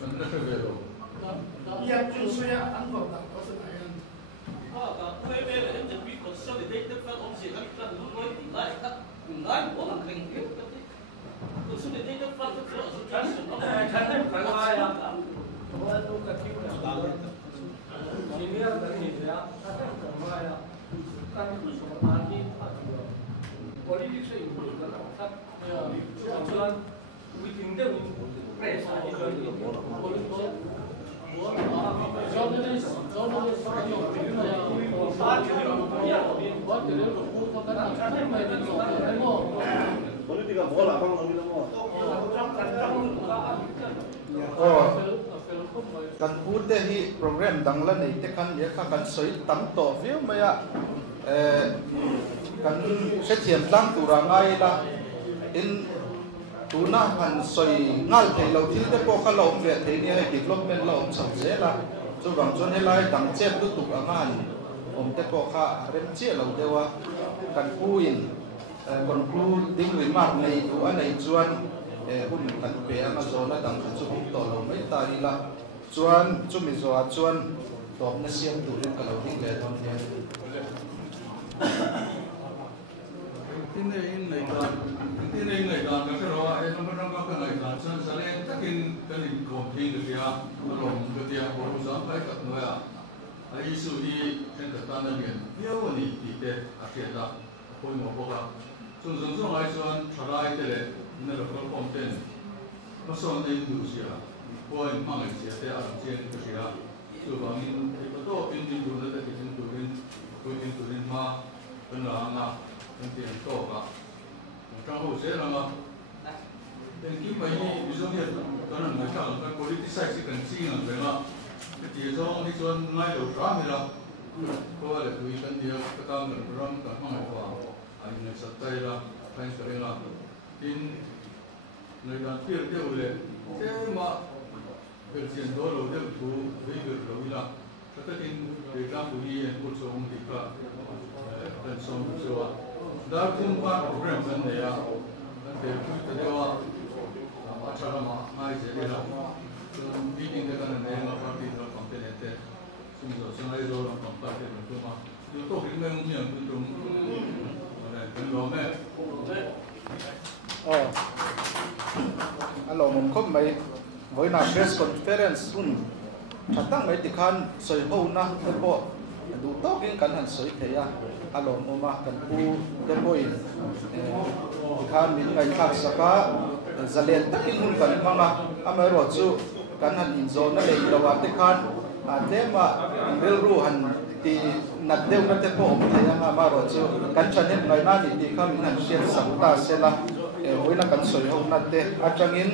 kan ka ve lo ya chúng sẽ ăn vào đó có sự này ăn, Quay về là em chuẩn bị consolidated fund ông sẽ làm cái lúc nói thì lại các lại có làm thành cái consolidated fund rất rõ ràng phải ai à tôi tôi cần kêu là chỉ biết là gì vậy á ta phải cần mai à ta phải số mà đi politics là những cái đó thật cho nên we think that we press on it politika bola bang lagi lama. Kan pude hi program dangla nei te kan ye kha kan soi tam to view maya kan se thiam tlang tura ngai la in tuna han soi ngal thei lo thil te po kha lo ve thei ni hai development lo cham je la chu wang chon helai dang chep tu tuk angan te po kha rem che lo dewa kan puin conclude ding remark nei tu anei chuan hun kan pe anga zona dang chu hum to lo mai ta ri la chuan chu mi zo a chuan top na siam tu rin ka lo ding le don dia tin nei nei dan ka ro ai no ma ka nei dan chuan sale takin kan in ko thing de ya rom de dia ko sa pai ka no ya ai su hi en ka ta na gen yo ni ti te a ke da ko mo ko ka chung chung chung ai chuan tharai te le na lo ko pom ten ma son nei du sia ko in ma ngai sia te a chen ka sia su ba min te ko to in din du na te tin tu rin ma kan la na en tiang to ka trong hồ sơ là đến khi mấy ví dụ như đó là người ta là politicize chỉ cần chi là vậy mà cái gì đó đi cho ngay đầu ra mình là có là tùy thân điều cái ta mình rong cả mang lại vào anh này sắp tay là phải cái là tin người ta tiêu lệ thế mà cái chuyện đó là tiêu thụ với việc rồi là cái tin để ra tụi đi một số ông thì cảเป็นสมชัวดาวทุ่งว่าโปรแกรมมันเนี่ยมันเป็นตัวเดียวอาจารย์มาไม่ใช่เรื่องมีดิ้งเด็กกันเนี่ยเราความที่เราความเป็นเนี่ยซึ่งเราซึ่งเราเราความตั้งใจมันตัวมาอยู่ตัวที่ไม่มุ่งอย่างตรงอะไรเป็นเราแม่อันเราผมคบไปไว้ใน press conference หุ่นถ้าตั้งไว้ที่คันสวยหูนะเด็กบ่ดูโต๊ะกินกันหันสวยเทียอารมณ์ออกมากันปูเด็กบ่อยที่คันมีไงทักษะก็จะเรียนตักกินหุ่นกันมามาอเมริกาจูกันหันอินโซนนั่นเองเราว่าที่คันเดมาเรียนรู้หันที่นัดเดียวนัดเตะผมเทียมามาโรจูกันฉันเห็นไงน่าที่คันมีหันเชียร์สังตาเสละไว้นักกันสวยหูนัดเตะอาจารย์อิน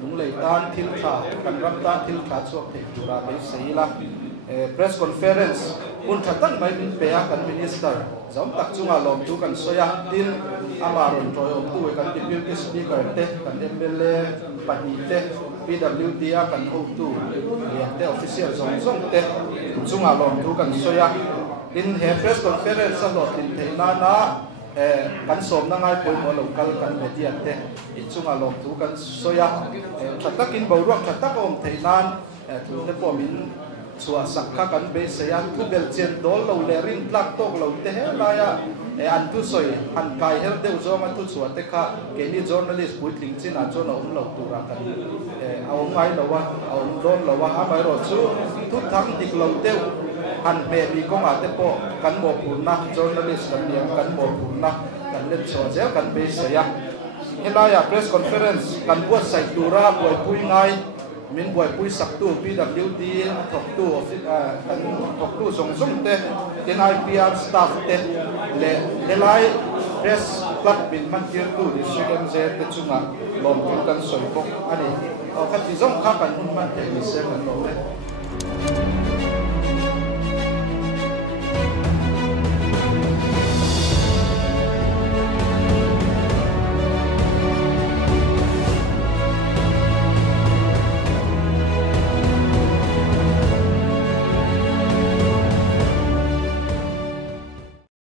ลุงเลยด้านทิลขากันรับด้านทิลขาช่วงเทจุราไปเสียละpress conference คุณชัดตั้งไม่เป็นเปียกัน minister จอมตักจุงอาลมดูกันสยามดินอามารุนทอยอมตัวกันดิบิวสปีกเกอร์เตกันเอ็มเบลปนิเต PWD กันโฮตูเรียนเต official ส่งเตจุงอาลมดูกันสยามดินเฮ press conference สลดดินเทนานากันสมนั่งไอ้ปุ่ยมาลงกันกันเดียนเตจุงอาลมดูกันสยามชัดตักกินบ่าวรวมชัดตักอมเทนานถึงเตปอมินชัวสักขะกันเบสยันทุเบลเจนโดลเราเลริงพลักโตกเราเตะลายอันทุสอยอันกายเฮลเดวโจมันทุชัวเตะค่ะเกนี่ journalist พูดถึงจีน่าโจเราเราตัวรักกันเอาไงเราว่าเอาโดนเราว่าหาไม่รอดชูทุกทั้งที่เราเตะอันเมบีก็มาเตะโปกันโมพูนนะ journalist กันเลี้ยงกันโมพูนนะกันเล่นชัวเจ้ากันเบสยันเฮลายา press conference กันบวชใส่ตัวราบวยปุยไงมินบวยปุยสักตู้ PWD ถกตู้กันถกตู้ส่งเตะเป็น IPR staff เตะเลไลเรสพลัดบินมันเกี่ยวตู้ดิสุกันเจเตจุงะลมกันสวยพกอันนี้เอาคัดที่ส่งข้ากันหุ่นมันเตะมิเซกันลงเลย